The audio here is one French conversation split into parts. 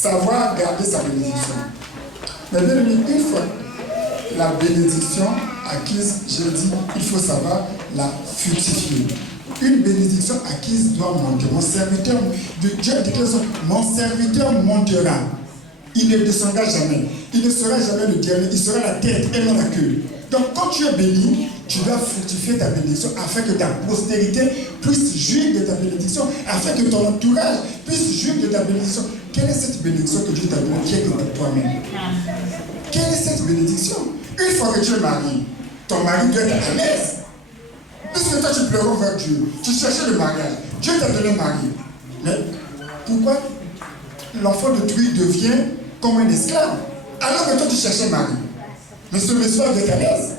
savoir garder sa bénédiction. Mais bien aimé, une fois la bénédiction acquise, j'ai dit, il faut savoir la fructifier. Une bénédiction acquise doit monter. Mon serviteur, Dieu déclare, mon serviteur montera. Il ne descendra jamais. Il ne sera jamais le dernier. Il sera la tête et non la queue. Donc quand tu es béni, tu dois fructifier ta bénédiction afin que ta postérité puisse jouir de ta bénédiction, afin que ton entourage puisse jouir de ta bénédiction. Quelle est cette bénédiction que Dieu t'a donnée qui est de toi-même? Quelle est cette bénédiction? Une fois que tu es marié, ton mari doit être à l'aise. Puisque toi tu pleurais vers Dieu, tu cherchais le mariage, Dieu t'a donné un mari. Mais pourquoi l'enfant de Dieu devient comme un esclave alors que toi tu cherchais un mari? Mais ce soir doit être à l'aise.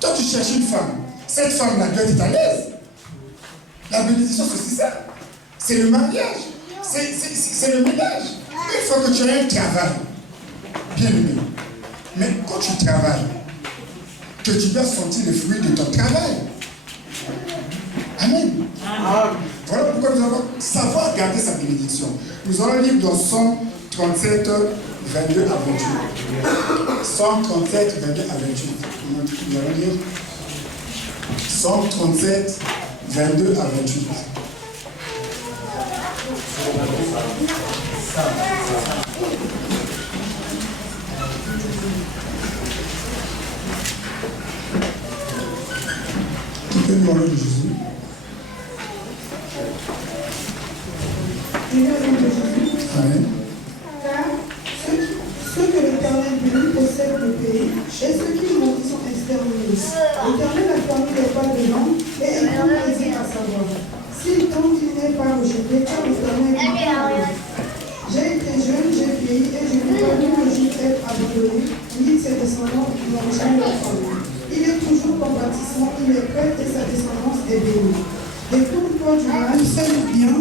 Toi tu cherches une femme, cette femme-là doit être à l'aise. La bénédiction c'est ça. C'est le mariage, c'est le ménage. Une fois que tu as un travail, bien aimé, mais quand tu travailles, que tu dois sentir les fruits de ton travail. Amen. Voilà pourquoi nous allons savoir garder sa bénédiction. Nous allons lire dans Psaume 37, 22 à 28. Psaume 37, 22 à 28. Nous allons lire Psaume 37, 22 à 28. Qui peut nous parler de Jésus? Amen. Car ceux que l'Éternel bénit possèdent le pays, et ceux qui le maudissent sont exterminés. L'Éternel a fermé les pas de l'homme, et il prend plaisir à savoir. S'il tente, il n'est pas rejeté, car l'Éternel est là. J'ai été jeune, j'ai vieilli, et je n'ai pas vu un jour être abandonné, ni ses descendants n'ont jamais entendu. Il est toujours compatissant, il est prêt, et sa descendance est bénie. Détourne-toi du mal, fais le bien,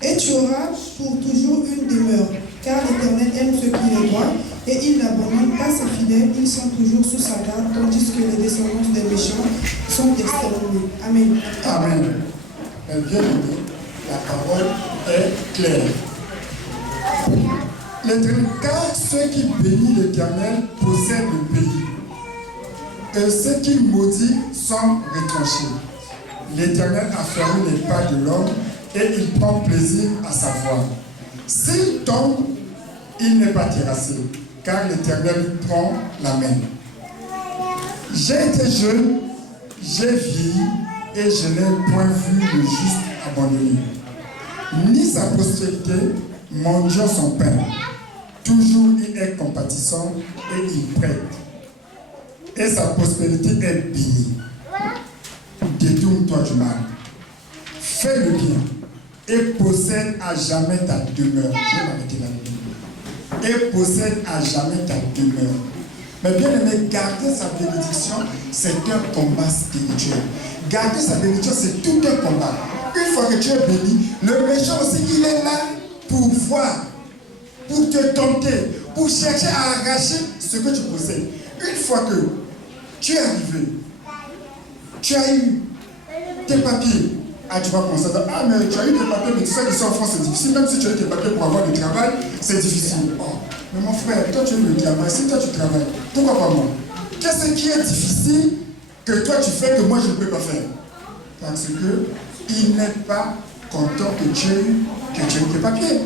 et tu auras pour toujours une demeure, car l'Éternel aime ceux qui les droits, et il n'abandonne pas ses fidèles, ils sont toujours sous sa garde, tandis que les descendants des méchants sont exterminés. Amen. Amen. Bien aimé, la parole est claire. Car ceux qui bénissent l'Éternel possèdent le pays, et ceux qui maudissent sont retranchés. L'Éternel a fermé les pas de l'homme, et il prend plaisir à sa voix. S'il tombe, il n'est pas terrassé, car l'Éternel lui prend la main. J'ai été jeune, j'ai vieilli, et je n'ai point vu le juste abandonné, ni sa postérité mendiant son pain. Toujours il est compatissant et il prête, et sa prospérité est bénie. Détourne-toi du mal, fais le bien, et possède à jamais ta demeure. Je vais m'arrêter là. Et possède à jamais ta demeure. Mais bien aimé, garder sa bénédiction, c'est un combat spirituel. Garder sa bénédiction, c'est tout un combat. Une fois que tu es béni, le méchant aussi, il est là pour voir, pour te tenter, pour chercher à arracher ce que tu possèdes. Une fois que tu es arrivé, tu as eu tes papiers. Ah, tu vas commencer à dire, ah, mais tu as eu tes papiers, mais tu sais qu'ici en France, c'est difficile. Même si tu as eu tes papiers pour avoir du travail, c'est difficile. Oh, mais mon frère, toi, tu as eu le travail. Si toi, tu travailles, pourquoi pas moi? Qu'est-ce qui est difficile que toi, tu fais que moi, je ne peux pas faire? Parce que il n'est pas content que tu aies eu tes papiers.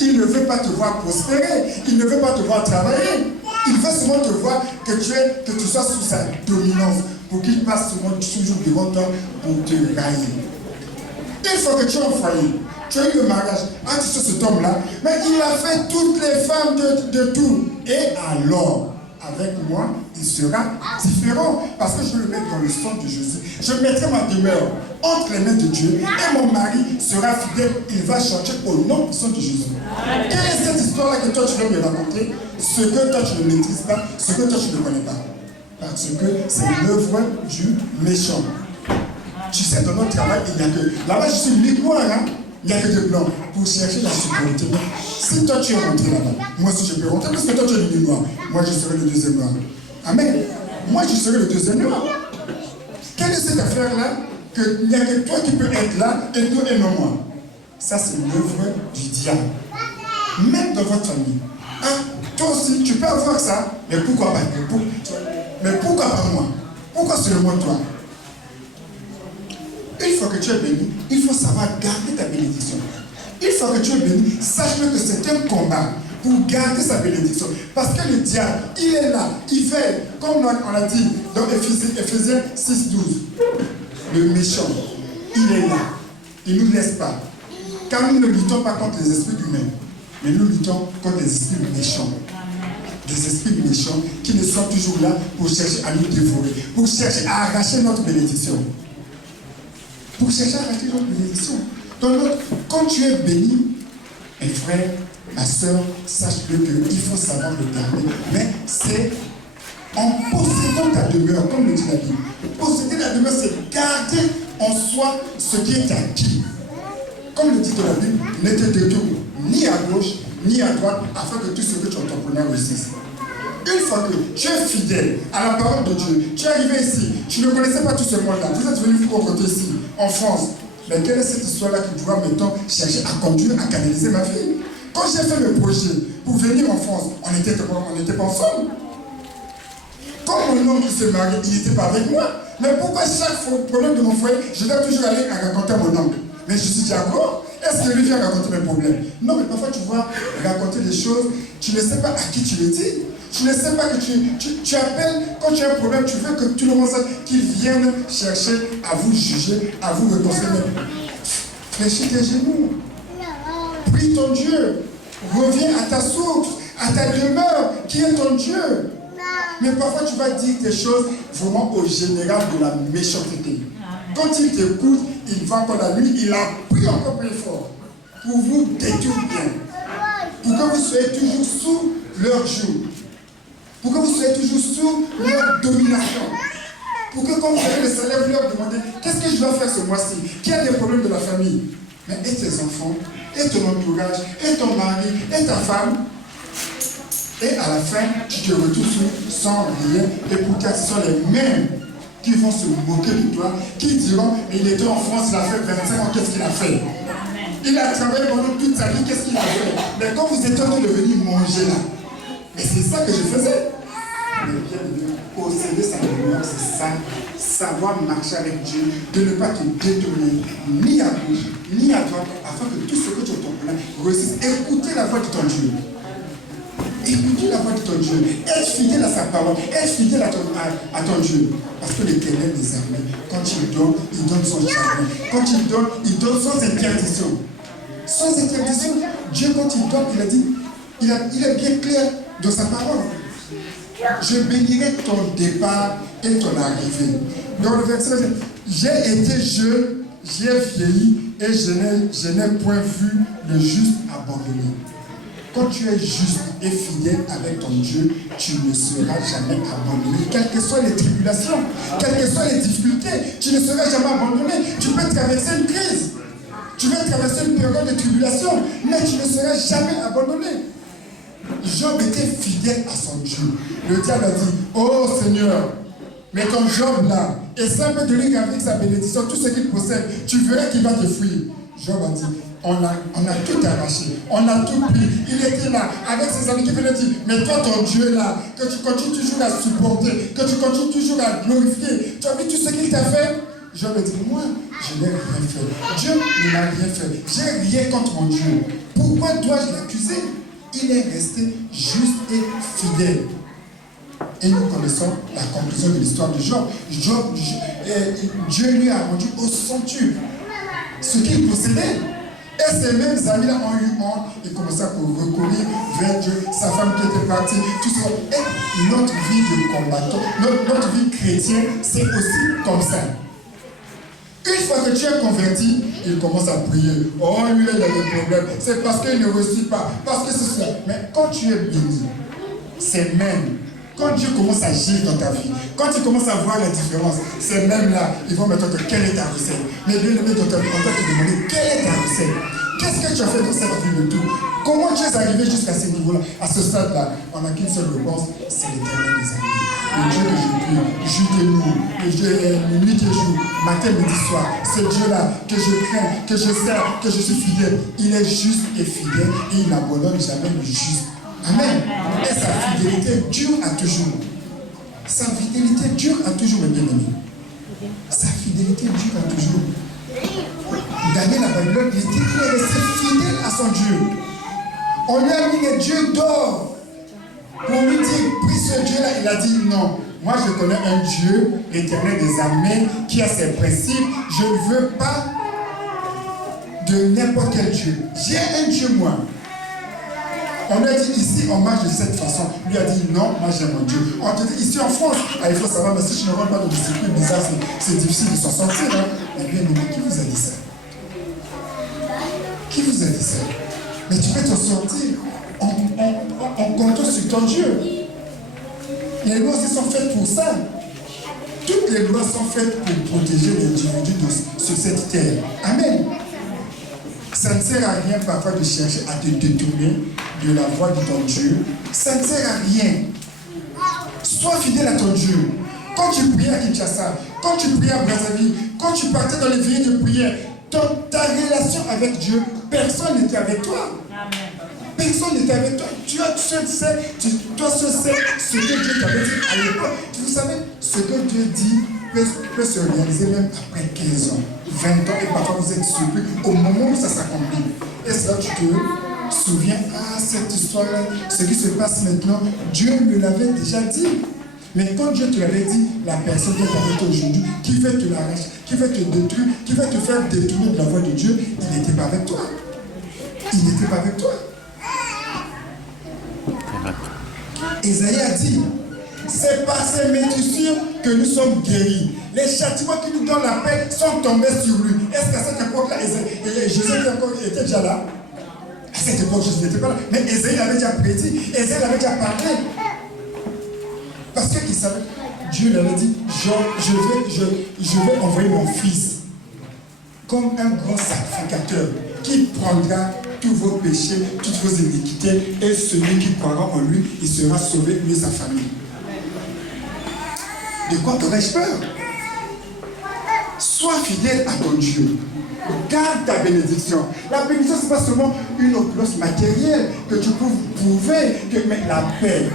Il ne veut pas te voir prospérer. Il ne veut pas te voir travailler. Il veut seulement te voir que tu sois sous sa dominance, pour qu'il passe souvent toujours devant toi pour te railler. Une fois que tu es en foyer, tu as eu le mariage, ah, tu sais cet homme-là, mais il a fait toutes les femmes de tout. Et alors, avec moi, il sera différent. Parce que je vais le mettre dans le sang de Jésus. Je mettrai ma demeure entre les mains de Dieu et mon mari sera fidèle. Il va chanter au nom du sang de Jésus. Quelle est cette histoire-là que toi tu veux me raconter? Ce que toi tu ne maîtrises pas, ce que toi tu ne connais pas. Parce que c'est l'œuvre du méchant. Tu sais, dans notre travail, il n'y a que... Là-bas, je suis uniquement là, il n'y a que des blancs pour chercher la sécurité. Si toi tu es rentré là-bas, moi aussi je peux rentrer parce que toi tu es le noir. Moi je serai le deuxième noir. Amen. Moi je serai le deuxième noir. Quelle est cette affaire-là qu'il n'y a que toi qui peux être là et toi et non moi? Ça, c'est l'œuvre du diable. Même dans votre famille. Ah, toi aussi, tu peux avoir ça, mais pourquoi pas? Mais pourquoi pas moi? Pourquoi seulement toi? Une fois que tu es béni, il faut savoir garder ta bénédiction. Une fois que tu es béni, sache-le que c'est un combat pour garder sa bénédiction. Parce que le diable, il est là, il fait, comme on l'a dit dans Ephésiens 6, 12. Le méchant, il est là, il ne nous laisse pas. Car nous ne luttons pas contre les esprits humains, mais nous luttons contre les esprits méchants. Des esprits méchants qui ne sont toujours là pour chercher à nous dévorer, pour chercher à arracher notre bénédiction. Pour chercher à arracher notre bénédiction. Donc, quand tu es béni, mes frères, ma soeur, sache-le qu'il faut savoir le garder. Mais c'est en possédant ta demeure, comme le dit la Bible. Posséder la demeure, c'est garder en soi ce qui est acquis. Comme le dit dans la Bible, ne te détourne ni à gauche, ni à droite, afin que tout ce que tu entrepreneurs réussisse. Une fois que tu es fidèle à la parole de Dieu, tu es arrivé ici, tu ne connaissais pas tout ce monde-là, vous êtes venu vous rencontrer ici, en France. Mais quelle est cette histoire-là qui doit maintenant chercher à conduire, à canaliser ma vie? Quand j'ai fait le projet pour venir en France, on n'était pas ensemble. Quand mon oncle s'est marié, il n'était pas avec moi. Mais pourquoi chaque problème de mon foyer, je dois toujours aller à raconter à mon oncle? Mais je suis déjà mort. Est-ce que lui vient raconter mes problèmes? Non, mais parfois tu vois raconter des choses, tu ne sais pas à qui tu les dis. Tu ne sais pas que tu appelles, quand tu as un problème, tu veux que tout le monde sache qu'ils viennent chercher à vous juger, à vous reconstruire. Fléchis tes genoux. Prie ton Dieu. Reviens à ta source, à ta demeure, qui est ton Dieu. Mais parfois tu vas dire des choses vraiment au général de la méchanceté. Quand il t'écoute, il va encore la nuit, il a pris encore plus fort pour vous détruire bien. Pour que vous soyez toujours sous leur joug. Pour que vous soyez toujours sous leur domination. Pour que quand vous avez le salaire, vous leur demandez qu'est-ce que je dois faire ce mois-ci? Qui a des problèmes de la famille? Mais et tes enfants, et ton entourage, et ton mari, et ta femme. Et à la fin, tu te retrouves sans rien. Et pourtant, ce sont les mêmes qui vont se moquer de toi, qui diront, il était en France, il a fait 25 ans, qu'est-ce qu'il a fait? Il a travaillé pendant toute sa vie, qu'est-ce qu'il a fait? Mais quand vous étiez en train de venir manger là, mais c'est ça que je faisais. Mais bien de posséder sa demeure, c'est ça. Savoir marcher avec Dieu, de ne pas te détourner, ni à gauche, ni à droite, afin que tout ce que tu entreprends réussisse. Écoutez la voix de ton Dieu. Écoutez la voix de ton Dieu. Être fidèle à sa parole. Être fidèle à ton Dieu. Parce que l'Éternel des armées, quand il donne son jardin. Quand il donne sans interdiction. Sans interdiction. Dieu, quand il donne, il a dit, il est bien clair dans sa parole. Je bénirai ton départ et ton arrivée. Dans le verset, j'ai été jeune, j'ai vieilli et je n'ai point vu le juste abandonné. Quand tu es juste et fidèle avec ton Dieu, tu ne seras jamais abandonné. Quelles que soient les tribulations, quelles que soient les difficultés, tu ne seras jamais abandonné. Tu peux traverser une crise, tu peux traverser une période de tribulation, mais tu ne seras jamais abandonné. Job était fidèle à son Dieu. Le diable a dit, oh Seigneur, mais ton Job là, et simple de lui avec sa bénédiction, tout ce qu'il possède, tu verras qu'il va te fuir. Job a dit, on a tout arraché, on a tout pris. Il était là, avec ses amis qui venaient dire, mais toi ton Dieu là, que tu continues toujours à supporter, que tu continues toujours à glorifier, tu as vu tout ce qu'il t'a fait? Job a dit, moi, je n'ai rien fait. Dieu ne m'a rien fait. J'ai rien contre mon Dieu. Pourquoi dois-je l'accuser? Il est resté juste et fidèle. Et nous connaissons la conclusion de l'histoire de Job. Dieu lui a rendu au centuple ce qu'il possédait. Et ces mêmes amis-là ont eu honte et commencé à recourir vers Dieu, sa femme qui était partie, tout ça. Et notre vie de combattant, notre vie chrétienne, c'est aussi comme ça. Une fois que tu es converti, il commence à prier. Oh, lui, il a des problèmes. C'est parce qu'il ne reçoit pas. Parce que c'est ça. Mais quand tu es béni, c'est même. Quand Dieu commence à agir dans ta vie, quand tu commences à voir la différence, c'est même là, ils vont me dire quelle est ta recette. Mais bien aimé dans ta vie, on va te demander quelle est ta recette. Qu'est-ce que tu as fait dans cette vie de tout? Comment tu es arrivé jusqu'à ce niveau-là? À ce stade-là, on n'a qu'une seule réponse, c'est l'Éternel des armées. le Dieu que je prie, jour et nuit, le Dieu nuit et jour, matin, midi, soir. Ce Dieu-là que je crains, que je sers, que je suis fidèle. Il est juste et fidèle et il n'abandonne jamais le juste. Amen. Et sa fidélité dure à toujours. Sa fidélité dure à toujours, mes bien-aimés. Sa fidélité dure à toujours. Daniel à Babylone, il dit qu'il est resté fidèle à son Dieu. On lui a mis les dieux d'or. Pour lui dire, prie ce Dieu-là, il a dit non. Moi, je connais un Dieu, l'Éternel des armées, qui a ses principes. Je ne veux pas de n'importe quel Dieu. J'ai un Dieu, moi. On lui a dit ici, on marche de cette façon. Lui a dit non, moi j'ai mon Dieu. On te dit ici en France, il faut savoir, mais si je ne rentre pas dans des circuits bizarres, c'est difficile de s'en sortir. Hein? Eh bien, qui vous a dit ça? Qui vous a dit ça? Mais tu peux t'en sortir en comptant sur ton Dieu. Les lois aussi sont faites pour ça. Toutes les lois sont faites pour protéger l'individu sur cette terre. Amen. Ça ne sert à rien parfois de chercher à te détourner de la voie de ton Dieu. Ça ne sert à rien. Sois fidèle à ton Dieu. Quand tu priais à Kinshasa, quand tu priais à Brazzaville, quand tu partais dans les veillées de prière, ta relation avec Dieu, personne n'était avec toi. Personne n'était avec toi. Toi seul sais ce que Dieu t'avait dit à l'époque. Vous savez, ce que Dieu dit peut se réaliser même après 15 ans, 20 ans, et parfois vous êtes surpris au moment où ça s'accomplit. Et c'est là que tu te souviens, cette histoire-là, ce qui se passe maintenant, Dieu me l'avait déjà dit. Mais quand Dieu te l'avait dit, la personne qui est avec toi aujourd'hui, qui veut te l'arracher, qui veut te détruire, qui veut te faire détourner de la voie de Dieu, il n'était pas avec toi. Il n'était pas avec toi. Isaïe a dit, c'est par ces médicures que nous sommes guéris. Les châtiments qui nous donnent la paix sont tombés sur lui. Est-ce qu'à cette époque-là, Jésus était déjà là? À cette époque, Jésus n'était pas là. Mais Isaïe avait déjà prédit, Isaïe avait déjà parlé. Parce qu'il savait, Dieu lui avait dit, je vais envoyer mon fils comme un grand sacrificateur qui prendra tous vos péchés, toutes vos iniquités, et celui qui croira en lui, il sera sauvé, lui et sa famille. De quoi aurais-je peur? Sois fidèle à ton Dieu. Garde ta bénédiction. La bénédiction, ce n'est pas seulement une opulence matérielle que tu peux prouver, mais la paix.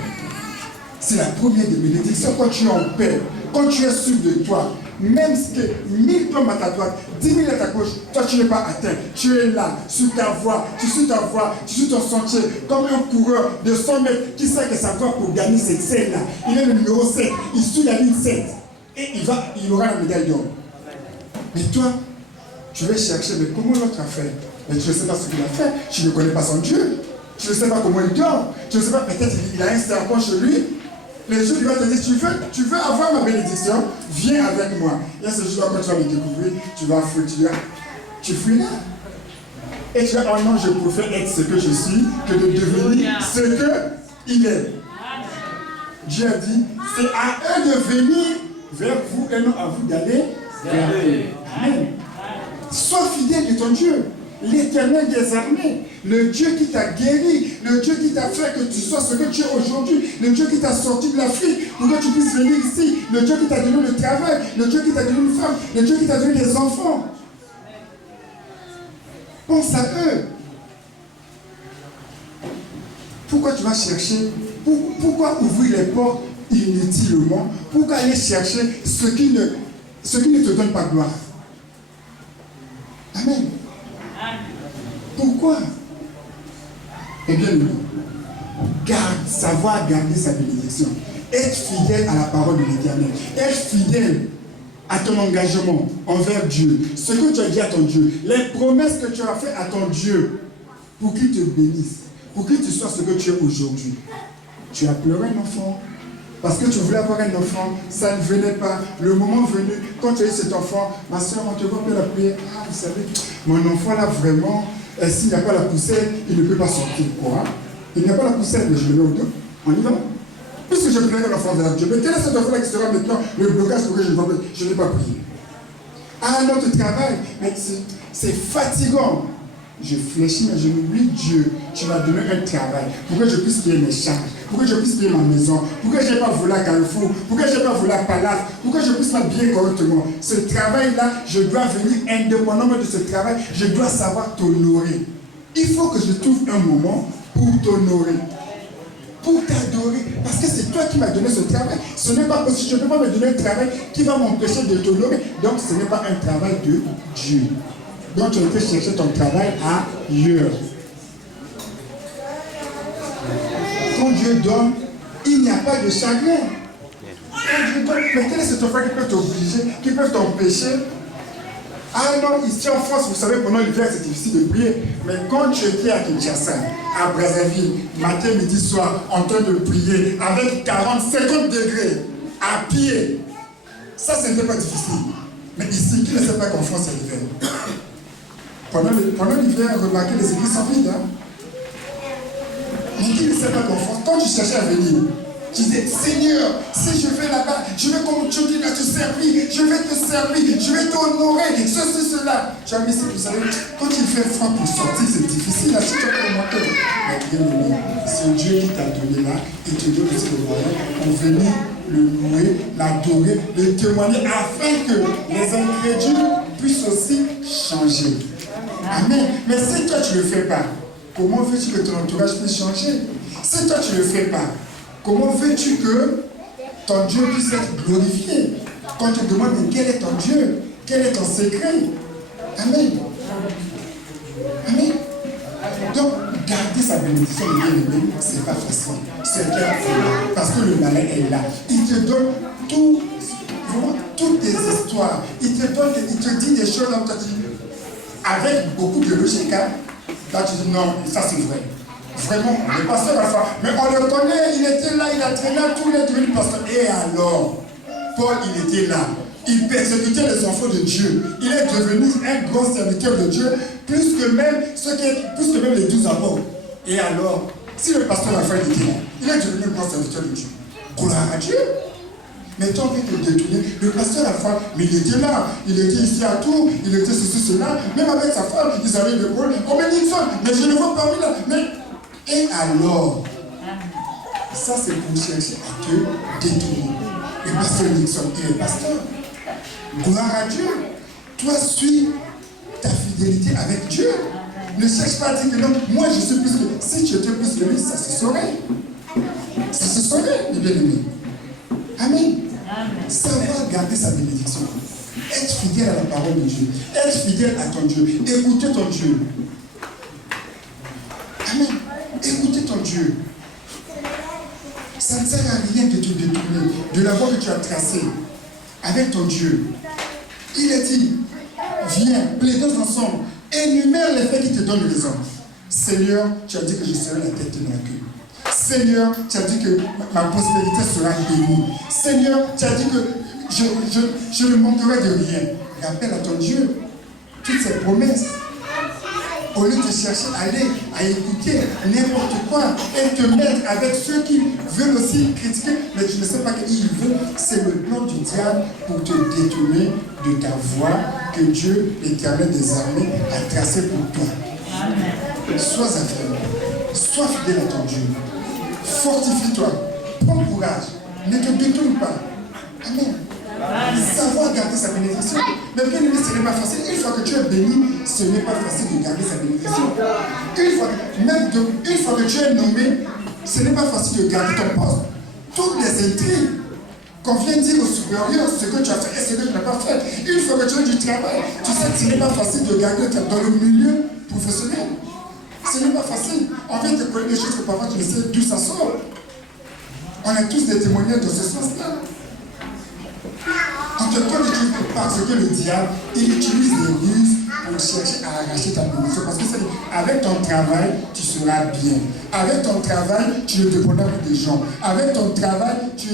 C'est la première des bénédictions. Quand tu es en paix, quand tu es sûr de toi, même si 1000 tombent à ta droite, 10 000 à ta gauche, toi tu n'es pas atteint. Tu es là, sur ta voie, tu suis ta voie, tu suis ton sentier, comme un coureur de 100 mètres qui sait que sa voie pour gagner cette scène-là. Il est le numéro 7, il suit la ligne 7 et il aura la médaille d'or. Mais toi, tu vas chercher, mais comment l'autre a fait? Mais tu ne sais pas ce qu'il a fait, tu ne connais pas son Dieu, tu ne sais pas comment il dort, tu ne sais pas, peut-être il a un serpent chez lui. Les jours, il va te dire, tu veux avoir ma bénédiction, viens avec moi. Et ce jour-là, quand tu vas me découvrir, tu vas fuir, tu fuis là. Et tu vas, oh non, je préfère être ce que je suis que de devenir ce qu'il est. Dieu a dit, c'est à eux de venir vers vous et non à vous d'aller vers eux. Amen. Sois fidèle de ton Dieu. L'Éternel des armées, le Dieu qui t'a guéri, le Dieu qui t'a fait que tu sois ce que tu es aujourd'hui, le Dieu qui t'a sorti de l'Afrique pour que tu puisses venir ici, le Dieu qui t'a donné le travail, le Dieu qui t'a donné une femme, le Dieu qui t'a donné des enfants. Pense à eux. Pourquoi tu vas chercher, pourquoi ouvrir les portes inutilement, pourquoi aller chercher ce qui ne te donne pas gloire? Amen. Pourquoi? Eh bien, savoir garder sa bénédiction. Être fidèle à la parole de l'Éternel. Être fidèle à ton engagement envers Dieu. Ce que tu as dit à ton Dieu. Les promesses que tu as faites à ton Dieu pour qu'il te bénisse. Pour qu'il te sois ce que tu es aujourd'hui. Tu as pleuré un enfant. Parce que tu voulais avoir un enfant, ça ne venait pas. Le moment venu, quand tu as eu cet enfant, ma soeur, on te voit la prière. Ah, vous savez, mon enfant là, vraiment, s'il n'y a pas la poussette, il ne peut pas sortir. Quoi? Il n'y a pas la poussette, mais je le mets au dos. On y va. Puisque je plairais l'enfant de la Dieu. Mais quel est cet enfant là qui sera maintenant le blocage pour que je n'ai pas prié? Ah, notre travail, mais c'est fatigant. Je fléchis, mais je m'oublie Dieu. Tu m'as donné un travail pour que je puisse payer mes charges. pour que je puisse payer ma maison, pour que je n'ai pas volé à Carrefour, pour que je n'ai pas volé à Palace, pour que je puisse m'habiller correctement. Ce travail-là, je dois venir indépendamment de ce travail, je dois savoir t'honorer. Il faut que je trouve un moment pour t'honorer, pour t'adorer, parce que c'est toi qui m'as donné ce travail. Ce n'est pas possible, je ne peux pas me donner un travail qui va m'empêcher de t'honorer. Donc ce n'est pas un travail de Dieu. Donc tu peux chercher ton travail ailleurs. Quand Dieu donne, il n'y a pas de chagrin. Quand Dieu donne, mais quel est cet offre qui peut t'obliger, qui peut t'empêcher? Ah non, ici en France, vous savez, pendant l'hiver, c'est difficile de prier. Mais quand tu étais à Kinshasa, à Brazzaville, matin, midi, soir, en train de prier, avec 40, 50 degrés, à pied, ça, ce n'était pas difficile. Mais ici, qui ne sait pas qu'en France, c'est l'hiver? Pendant l'hiver, remarquez, les églises sont vides. Hein? Mais qui ne sait pas qu'en France, quand tu cherchais à venir, tu disais, Seigneur, si je vais là-bas, je vais continuer à te servir, je vais te servir, je vais t'honorer, ceci, cela. Tu as mis, vous savez, quand il fait froid pour sortir, c'est difficile, là, si tu as remarqué. Mais bien aimé, c'est Dieu qui t'a donné là, et te donne aussi le moyen pour venir le louer, l'adorer, le témoigner, afin que les ingrédients puissent aussi changer. Amen. Mais si toi tu ne le fais pas, comment veux-tu que ton entourage puisse changer? Si toi tu ne le fais pas, comment veux-tu que ton Dieu puisse être glorifié? Quand tu te demandes, mais quel est ton Dieu? Quel est ton secret? Amen. Amen. Donc, garder sa bénédiction, ce n'est pas facile. C'est clair, parce que le malin est là. Il te donne tout, vraiment, toutes tes histoires. Il te dit des choses comme tu dis, avec beaucoup de logique. Hein? Là, tu dis, non, ça c'est vrai. Vraiment, le pasteur a fait. Mais on le connaît, il était là, il a traîné tous les devenu pasteur. Et alors, Paul, il était là. Il persécutait les enfants de Dieu. Il est devenu un grand serviteur de Dieu, plus que même les 12 apôtres. Et alors, si le pasteur Raphaël était là, il est devenu un grand serviteur de Dieu. Gloire à Dieu. Mais tu as envie de détourner. Le pasteur Raphaël, mais il était là. Il était ici à Tours, il était ceci, cela. Même avec sa femme, ils avaient des problèmes. On me dit ça, mais je ne vois pas là. Mais et alors, ça c'est pour chercher à te détourner. Le pasteur Nixon, il est pasteur. Gloire à Dieu. Toi, suis ta fidélité avec Dieu. Ne cherche pas à dire que non, moi je suis plus que. Si tu étais plus que lui, ça se saurait. Ça se saurait, mes bien-aimés. Amen. Savoir garder sa bénédiction. Être fidèle à la parole de Dieu. Être fidèle à ton Dieu. Écouter ton Dieu. Amen. Écoutez ton Dieu. Ça ne sert à rien de te détourner de la voie que tu as tracée avec ton Dieu. Il est dit, viens, plaidons ensemble, énumère les faits qui te donnent raison. Seigneur, tu as dit que je serai la tête de ma queue. Seigneur, tu as dit que ma prospérité sera bénie. Seigneur, tu as dit que je ne manquerai de rien. Rappelle à ton Dieu toutes ces promesses. Au lieu de chercher à aller, à écouter n'importe quoi et te mettre avec ceux qui veulent aussi critiquer, mais tu ne sais pas qu'ils veulent, c'est le plan du diable pour te détourner de ta voie que Dieu, l'Éternel des armées, a tracée pour toi. Amen. Sois affirmé, sois fidèle à ton Dieu, fortifie-toi, prends courage, ne te détourne pas. Amen. Savoir garder sa bénédiction. Mais bien aimé, ce n'est pas facile. Une fois que tu es béni, ce n'est pas facile de garder sa bénédiction. Une fois que tu es nommé, ce n'est pas facile de garder ton poste. Toutes les intrigues qu'on vient dire aux supérieurs, ce que tu as fait et ce que tu n'as pas fait. Une fois que tu as du travail, tu sais que ce n'est pas facile de garder dans le milieu professionnel. Ce n'est pas facile. On vient te connaître des choses que parfois tu ne sais d'où ça sort. On a tous des témoignages dans ce sens-là. On te connaît parce que le diable, il utilise des ruses pour chercher à arracher ta bénédiction. Parce que avec ton travail, tu seras bien. Avec ton travail, tu ne dépendras plus des gens. Avec ton travail, tu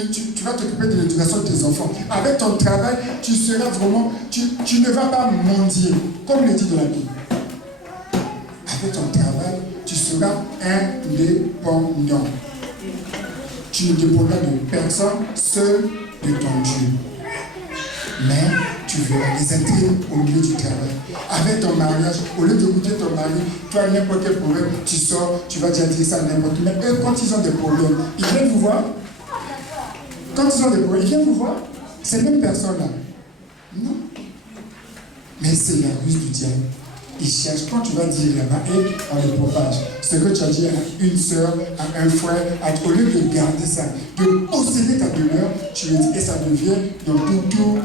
vas t'occuper de l'éducation de tes enfants. Avec ton travail, tu seras vraiment, tu ne vas pas mendier, comme le dit dans la Bible. Avec ton travail, tu seras indépendant. Tu ne dépendras de personne, seul de ton Dieu. Mais tu verras des intrigues au milieu du travail. Avec ton mariage, au lieu d'écouter ton mari, tu as n'importe quel problème, tu sors, tu vas déjà dire ça à n'importe qui. Mais eux, quand ils ont des problèmes, ils viennent vous voir. Quand ils ont des problèmes, ils viennent vous voir. Ces mêmes personnes-là. Non. Mais c'est la ruse du diable. Il cherche, quand tu vas dire là-bas, et on le propage. Ce que tu as dit à une soeur, à un frère, au lieu de garder ça, de posséder ta demeure, tu le dis, et ça devient dans tout,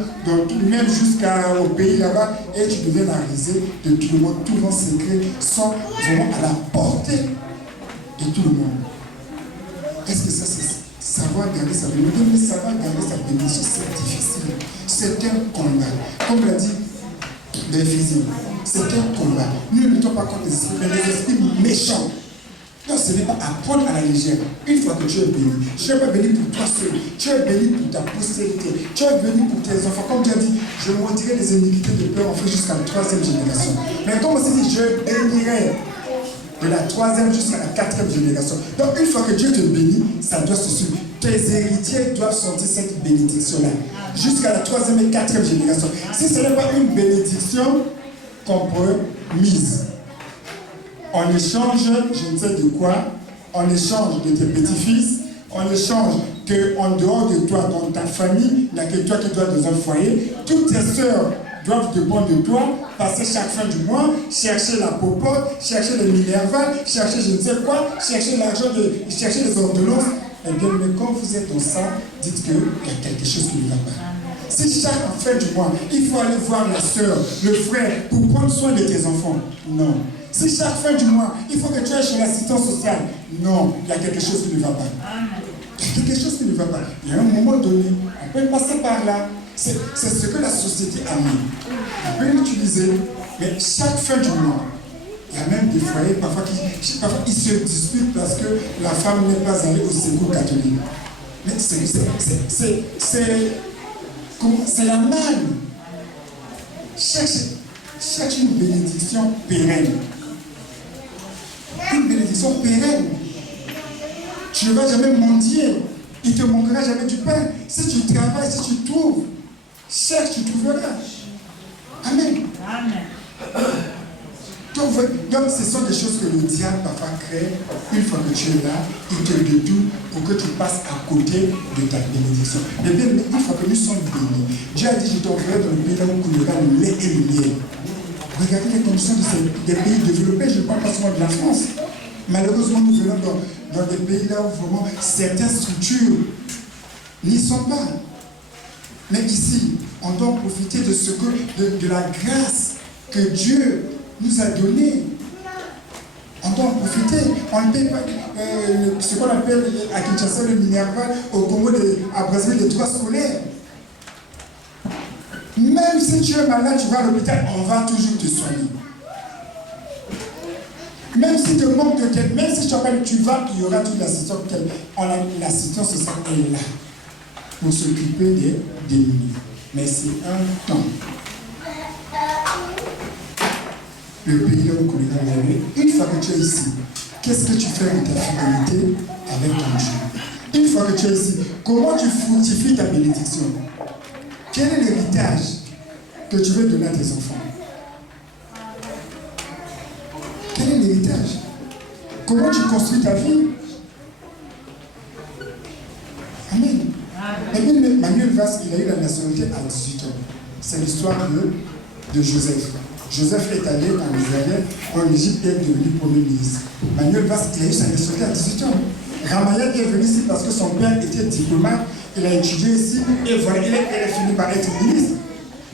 même jusqu'au pays là-bas, et tu deviens la risée de tout le monde. Tout le monde s'écrit, sont vraiment à la portée de tout le monde. Est-ce que ça, c'est savoir garder sa bénédiction? Mais savoir garder sa bénédiction, c'est difficile. C'est un combat. Comme l'a dit l'Éphésiens, c'est un combat. Nous ne luttons pas contre les esprits, mais les esprits méchants. Donc ce n'est pas à prendre à la légère. Une fois que tu es béni, tu n'es pas béni pour toi seul, tu es béni pour ta postérité, tu es béni pour tes enfants. Comme tu as dit, je maudirai les iniquités de père en fait jusqu'à la 3e génération. Mais comme on s'est dit, je bénirai de la 3e jusqu'à la 4e génération. Donc une fois que Dieu te bénit, ça doit se suivre. Tes héritiers doivent sentir cette bénédiction-là jusqu'à la 3e et 4e génération. Si ce n'est pas une bénédiction compromise, en échange, je ne sais de quoi, en échange de tes petits-fils, en échange qu'en dehors de toi, dans ta famille, il n'y a que toi qui dois dans un foyer, toutes tes sœurs doivent dépendre de toi, passer chaque fin du mois, chercher la popote, chercher le Minerva, chercher je ne sais quoi, chercher l'argent, chercher les ordonnances. Eh bien, mais quand vous êtes dans ça, dites qu'il y a quelque chose qui ne va pas. Si chaque fin du mois, il faut aller voir la sœur, le frère, pour prendre soin de tes enfants, non. Si chaque fin du mois, il faut que tu ailles chez l'assistance sociale, non, il y a quelque chose qui ne va pas. Il y a quelque chose qui ne va pas. Il y a un moment donné, on peut passer par là. C'est ce que la société a mis. On peut l'utiliser, mais chaque fin du mois, il y a même des foyers, parfois ils se disputent parce que la femme n'est pas allée au secours catholique. Mais c'est la manne. Cherche une bénédiction pérenne. Une bénédiction pérenne. Tu ne vas jamais mendier. Il ne te manquera jamais du pain. Si tu travailles, si tu trouves, cherche, tu trouveras. Amen. Amen. Donc, ce sont des choses que le diable parfois crée. Une fois que tu es là, il te détourne pour que tu passes à côté de ta bénédiction. Mais bien, une fois que nous sommes bénis, Dieu a dit, je t'enverrai dans le pays là où coulera le lait et le miel. Regardez les conditions des pays développés, je ne parle pas seulement de la France. Malheureusement, nous venons dans des pays là où vraiment certaines structures n'y sont pas. Mais ici, on doit profiter de la grâce que Dieu nous a donnée. On doit en profiter. On ne paye pas ce qu'on appelle à Kinshasa le Minerva, au Congo, à Brazzaville, les droits scolaires. Même si tu es malade, tu vas à l'hôpital, on va toujours te soigner. Même si tu manques de quelqu'un, même si tu vas, il y aura toute l'assistance. L'assistance sociale est là pour s'occuper des démunis. Mais c'est un temps. Le pays là où on est, une fois que tu es ici, qu'est-ce que tu fais de ta fidélité avec ton Dieu? Une fois que tu es ici, comment tu fructifies ta bénédiction? Quel est l'héritage que tu veux donner à tes enfants? Quel est l'héritage? Comment tu construis ta vie? Amen. Amen. Manuel Valls, il a eu la nationalité à 18 ans. C'est l'histoire de Joseph. Joseph est allé en Israël, en Égypte, et est devenu premier ministre. Manuel Valls, il a eu sa nationalité à 18 ans. Ramayat est venu ici parce que son père était diplomate, il a étudié ici, et voilà, il a fini par être ministre.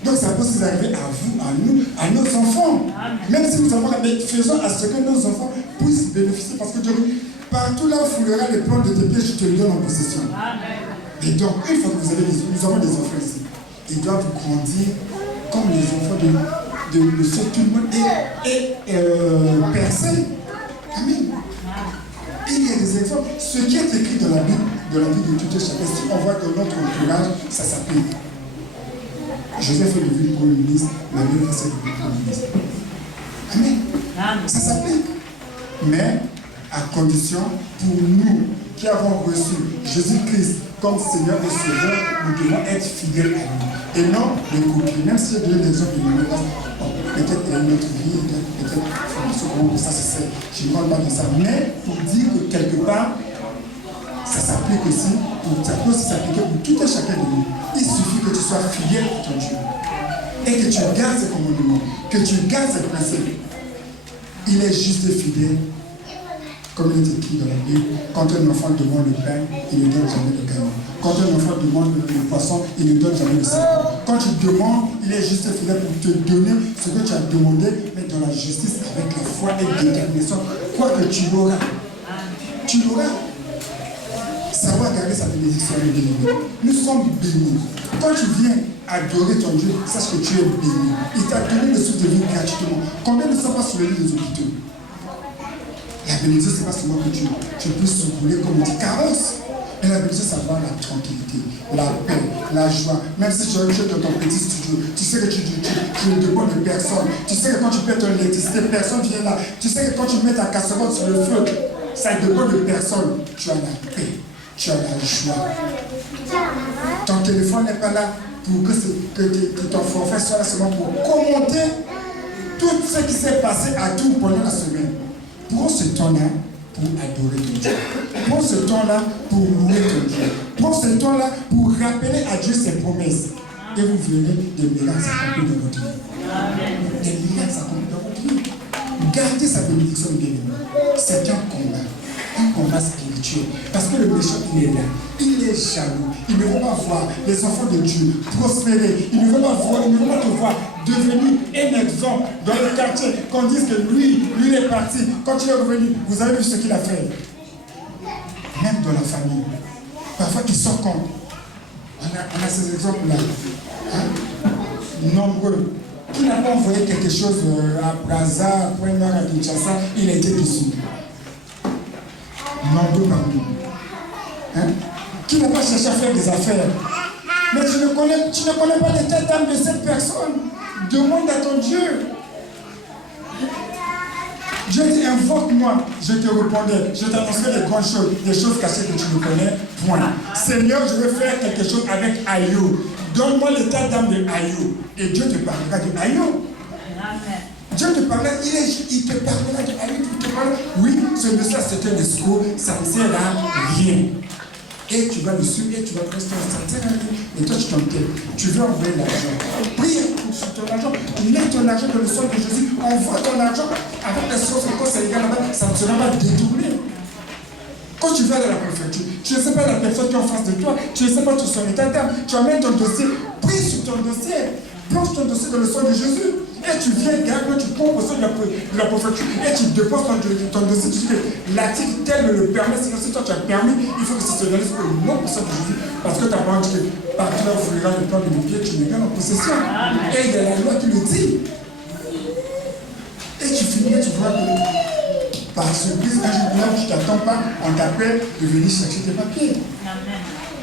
Donc ça peut nous arriver à vous, à nous, à nos enfants. Même si nous avons, mais faisons à ce que nos enfants puissent bénéficier, parce que Dieu dit, partout là où fouleras les plans de tes pieds, je te le donne en possession. Et donc, une fois que nous avons des enfants ici, ils doivent grandir comme les enfants de ce tout le monde est percé. Amen. Et il y a des exemples. Ce qui est écrit dans la Bible, de tout Dieu, si on voit dans notre entourage, ça s'applique. Joseph est devenu premier ministre, Manuel Valls est devenu premier ministre. Amen. Ça s'applique. Mais à condition pour nous qui avons reçu Jésus-Christ comme Seigneur et Sauveur, nous devons être fidèles à lui. Et non les copies. Même si j'ai donné l'exemple de nous, peut-être qu'il y a une autre vie, peut-être comment ça se fait. Je ne parle pas de ça. Mais pour dire que quelque part, ça s'applique aussi, ça peut aussi s'appliquer pour tout et chacun de nous. Il suffit que tu sois fidèle à ton Dieu. Et que tu gardes ses commandements, que tu gardes ses principes. Il est juste et fidèle. Comme il est écrit dans la Bible, quand un enfant demande le pain, il ne donne jamais le caillou. Quand un enfant demande le poisson, il ne donne jamais le serpent. Quand tu demandes, il est juste et fidèle pour te donner ce que tu as demandé, mais dans la justice, avec la foi et détermination. Quoi que tu l'auras. Tu l'auras. Savoir garder sa bénédiction est béni. Nous sommes bénis. Quand tu viens adorer ton Dieu, sache que tu es béni. Il t'a donné le souffle de vie gratuitement. Combien ne sont pas sur le lit des hôpitaux? La bénédiction, ce n'est pas seulement que tu puisses rouler comme on dit carrosse. Mais la bénédiction, ça va la tranquillité, la paix, la joie. Même si tu es dans ton petit studio, tu sais que tu ne demandes de personne. Tu sais que quand tu perds ton électricité, personne vient là. Tu sais que quand tu mets ta casserole sur le feu, ça ne dépend de personne. Tu as la paix, tu as la joie. Ton téléphone n'est pas là pour que ton forfait soit là seulement pour commenter tout ce qui s'est passé à tout pendant la semaine. Prends ce temps-là pour adorer ton Dieu. Prends ce temps-là pour louer ton Dieu. Prends ce temps-là pour rappeler à Dieu ses promesses. Et vous verrez des miracles s'accomplir dans votre vie. Des miracles s'accomplir dans votre vie. Gardez sa bénédiction, bien-aimé. C'est un combat spirituel. Parce que le méchant, il est là. Il est jaloux. Il ne veut pas voir les enfants de Dieu prospérer. Il ne veut pas te voir devenir un exemple dans le quartier. Qu'on dise que lui il est parti. Quand il est revenu, vous avez vu ce qu'il a fait. Même dans la famille. Parfois, il sort compte. On a ces exemples-là. Hein? Nombreux. Qui n'a pas envoyé quelque chose à Brazza, à Pointe-Noire, à Kinshasa, il a été dessus. Nombreux parmi nous. Hein? Qui n'a pas cherché à faire des affaires. Mais tu ne connais pas l'état d'âme de cette personne. Demande à ton Dieu. Dieu dit, invoque-moi, je te répondrai. Je t'annoncerai des grandes choses, des choses cachées que tu ne connais point. Seigneur, je veux faire quelque chose avec Aïou. Donne-moi l'état d'âme de Aïou. Et Dieu te parlera de Aïou. Dieu te parlera, il te parlera de Aïou. Oui, ce message c'est un discours, ça ne sert à rien. Et tu vas le suivre et tu vas rester en santé. Et toi, tu t'entends. Tu veux envoyer l'argent. Prie sur ton argent. Mets ton argent dans le sol de Jésus. Envoie ton argent avec les sources de c'est légal là-bas. Ça ne sera pas détourné. Quand tu vas dans la préfecture, tu ne sais pas la personne qui est en face de toi. Tu ne sais pas tout son état d'âme. Tu amènes ton dossier. Prie sur ton dossier. Plonge ton dossier dans le sol de Jésus. Et tu viens, garde, tu pompes au sol de la préfecture et tu déposes ton dossier. Tu dis que l'article tel me le permet, sinon si toi tu as permis, il faut que ça se donne pour le nom de Jésus. Parce que tu as pas dit que partout là où il le plan de mes pieds, tu me gardes en possession. Et il y a la loi qui le dit. Et tu finis, tu vois que par surprise, un jour là, tu ne t'attends pas, on t'appelle de venir chercher tes papiers.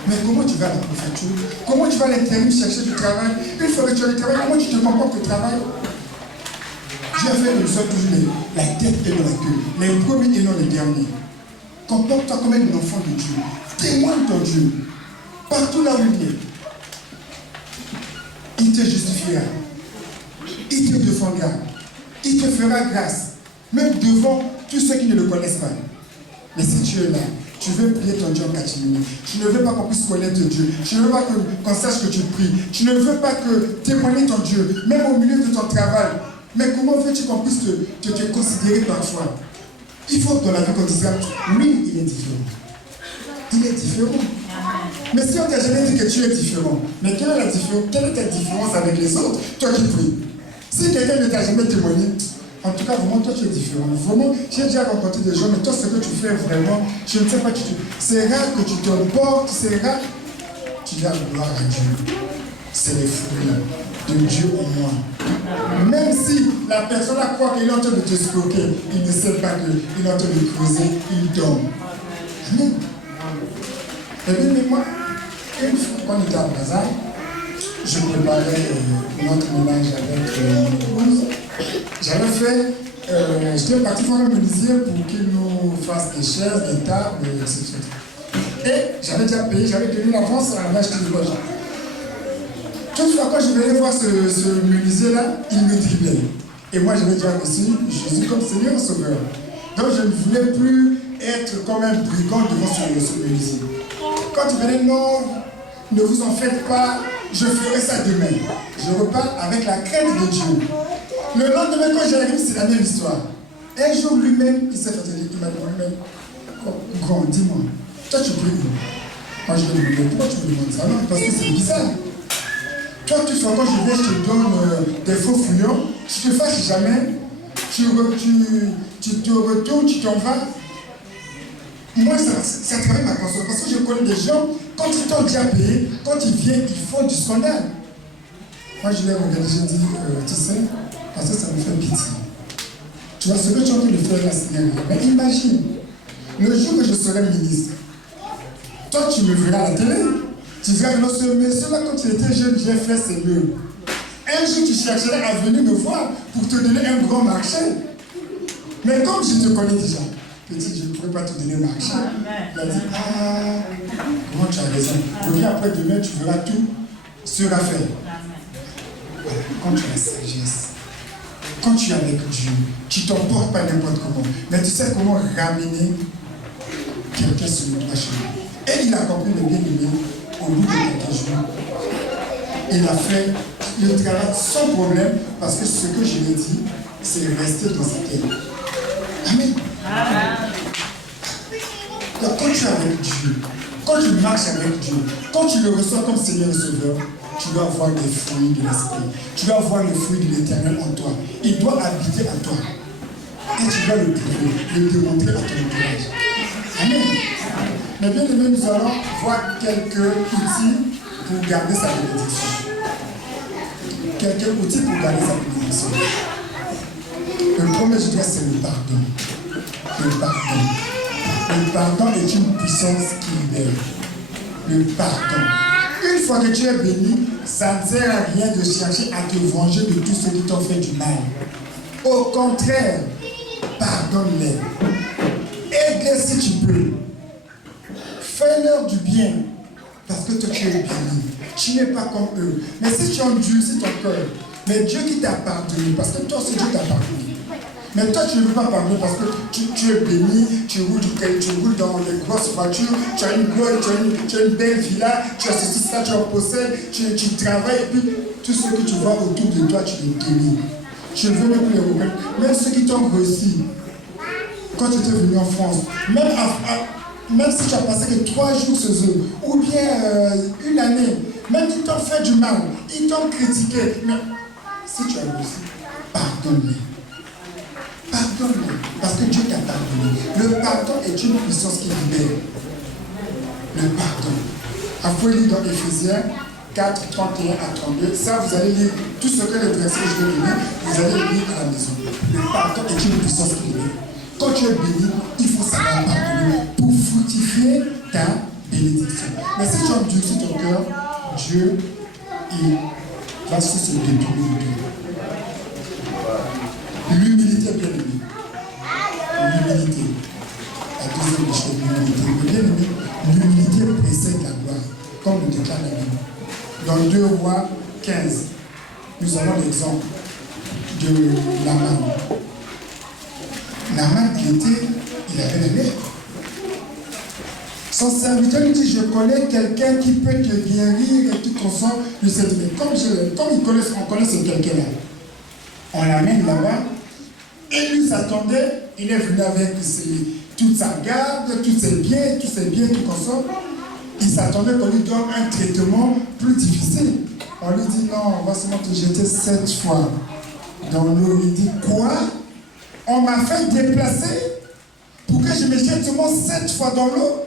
Mais comment tu vas à la préfecture? Comment tu vas à l'intérim chercher du travail? Une fois que tu as du travail, comment tu te comportes au travail? Dieu a fait de nous toujours la tête et non la queue, les premiers et non les derniers. Comporte-toi comme un enfant de Dieu. Témoigne ton Dieu. Partout là où il est. Il te justifiera. Il te défendra. Il te fera grâce. Même devant tous ceux qui ne le connaissent pas. Mais si tu es là, tu veux prier ton Dieu en catimini. Tu ne veux pas qu'on puisse connaître Dieu. Tu ne veux pas qu'on sache que tu pries. Tu ne veux pas que témoigner ton Dieu, même au milieu de ton travail. Mais comment veux-tu qu'on puisse te considérer parfois? Il faut que dans la vie qu'on dise, oui, il est différent. Il est différent. Mais si on t'a jamais dit que tu es différent, mais quelle est ta différence avec les autres? Toi qui pries. Si quelqu'un ne t'a jamais témoigné, en tout cas, vraiment, toi, tu es différent. Vraiment, j'ai déjà rencontré des gens, mais toi, ce que tu fais vraiment, je ne sais pas, c'est rare que tu te portes, c'est rare. Tu dis gloire à Dieu. C'est les fruits de Dieu en moi. Même si la personne a croit qu'il est en train de te escroquer, il ne sait pas qu'il est en train de creuser, il tombe. Amen. Et bien, mais moi, une fois qu'on était à Brazza, je préparais notre ménage avec mon épouse. J'avais fait, j'étais parti voir un menuisier pour qu'il nous fasse des chaises, des tables, etc. Et j'avais déjà payé, j'avais donné l'avance à la acheté de quoi. Toutefois, quand je venais voir ce menuisier-là, il me driblait. Et moi, j'avais déjà reçu Jésus comme Seigneur et Sauveur. Donc, je ne voulais plus être comme un brigand devant ce menuisier. Quand il venait, non, ne vous en faites pas, je ferai ça demain. Je repars avec la crainte de Dieu. Le lendemain, quand j'arrive, c'est la même histoire. Un jour, lui-même, il s'est fatigué. Il m'a dit, grand, dis-moi, toi, tu pries où? Moi, je lui ai dit, pourquoi tu me demandes ça? Non, parce que c'est bizarre. Toi, tu fais quand je viens, je te donne des faux fouillons, tu te fâches jamais, tu te retournes, tu t'en vas. Moi, ça travaille ma conscience, parce que je connais des gens, quand ils t'ont déjà payé, quand ils viennent, ils font du scandale. Moi, je l'ai regardé, j'ai dit, tu sais, parce que ça me fait pitié. Tu vois, ce que tu es en train de faire là, c'est rien. Mais imagine, le jour que je serai ministre, toi, tu me verras à la télé. Tu diras que ce monsieur-là, quand il était jeune, j'ai fait ses mieux. Un jour, tu chercherais à venir me voir pour te donner un grand marché. Mais comme je te connais déjà, petit, je ne pourrais pas te donner un marché. Il a dit, comment tu as raison. Reviens après demain, tu verras tout sur affaire. Voilà, quand tu as la sagesse, quand tu es avec Dieu, tu ne t'emportes pas n'importe comment. Mais tu sais comment ramener quelqu'un sur le droit chemin. Et il a compris le bien-aimé. Au bout de quelques jours, il a fait le travail sans problème parce que ce que je lui ai dit, c'est resté dans sa tête. Amen. Donc quand tu es avec Dieu, quand tu marches avec Dieu, quand tu le reçois comme Seigneur et Sauveur, tu dois avoir les fruits de l'Esprit. Tu dois avoir les fruits de l'Éternel en toi. Il doit habiter en toi. Et tu dois le prouver, le démontrer à ton entourage. Amen. Mais bien aimé, nous allons voir quelques outils pour garder sa bénédiction. Quelques outils pour garder sa bénédiction. Le premier, je dirais, c'est le pardon. Le pardon. Le pardon est une puissance qui libère. Le pardon. Une fois que tu es béni, ça ne sert à rien de chercher à te venger de tous ceux qui t'ont fait du mal. Au contraire, pardonne-les. Aide-les si tu peux. Fais-leur du bien, parce que toi tu es béni. Tu n'es pas comme eux. Mais si tu endurcis ton cœur, mais Dieu qui t'a pardonné, parce que toi aussi Dieu t'a pardonné. Mais toi tu ne veux pas pardonner parce que tu es béni, tu roules dans les grosses voitures, tu as une gloire, tu as une belle villa, tu as ceci, ça, tu en possèdes, tu travailles, et puis tout ce que tu vois autour de toi, tu les bénis. Je ne veux même plus les remettre. Même ceux qui t'ont réussi, quand tu étais venu en France, même si tu as passé que 3 jours chez eux, ou bien une année, même ils t'ont fait du mal, ils t'ont critiqué, mais si tu as réussi, pardonne-les. Pardonne-les, parce que Dieu t'a pardonné. Le pardon est une puissance qui libère. Le pardon. Vous pouvez lire dans Éphésiens 4, 31 à 32. Ça, vous allez lire tout ce que les versets que je vais lire, vous allez lire à la maison. Le pardon est une puissance qui libère. Quand tu es béni, il faut savoir pardonner pour fructifier ta bénédiction. Mais si tu endurcis ton cœur, Dieu, il va se détourner de toi. L'humilité, bien aimé. L'humilité. La deuxième chose, l'humilité. Mais bien aimé, l'humilité précède la gloire, comme le déclare la Bible. Dans 2 Rois 15, nous avons l'exemple de Naaman. Naaman, il avait les lèvres. Son serviteur lui dit, je connais quelqu'un qui peut te guérir et qui consent de cette vie. Comme on connaît ce quelqu'un-là, on l'amène là-bas. Et lui s'attendait, il est venu avec toute sa garde, tous ses biens, tout consort. Il s'attendait qu'on lui donne un traitement plus difficile. On lui dit, non, on va seulement te jeter 7 fois dans l'eau. Il dit, quoi? On m'a fait déplacer pour que je me jette seulement 7 fois dans l'eau.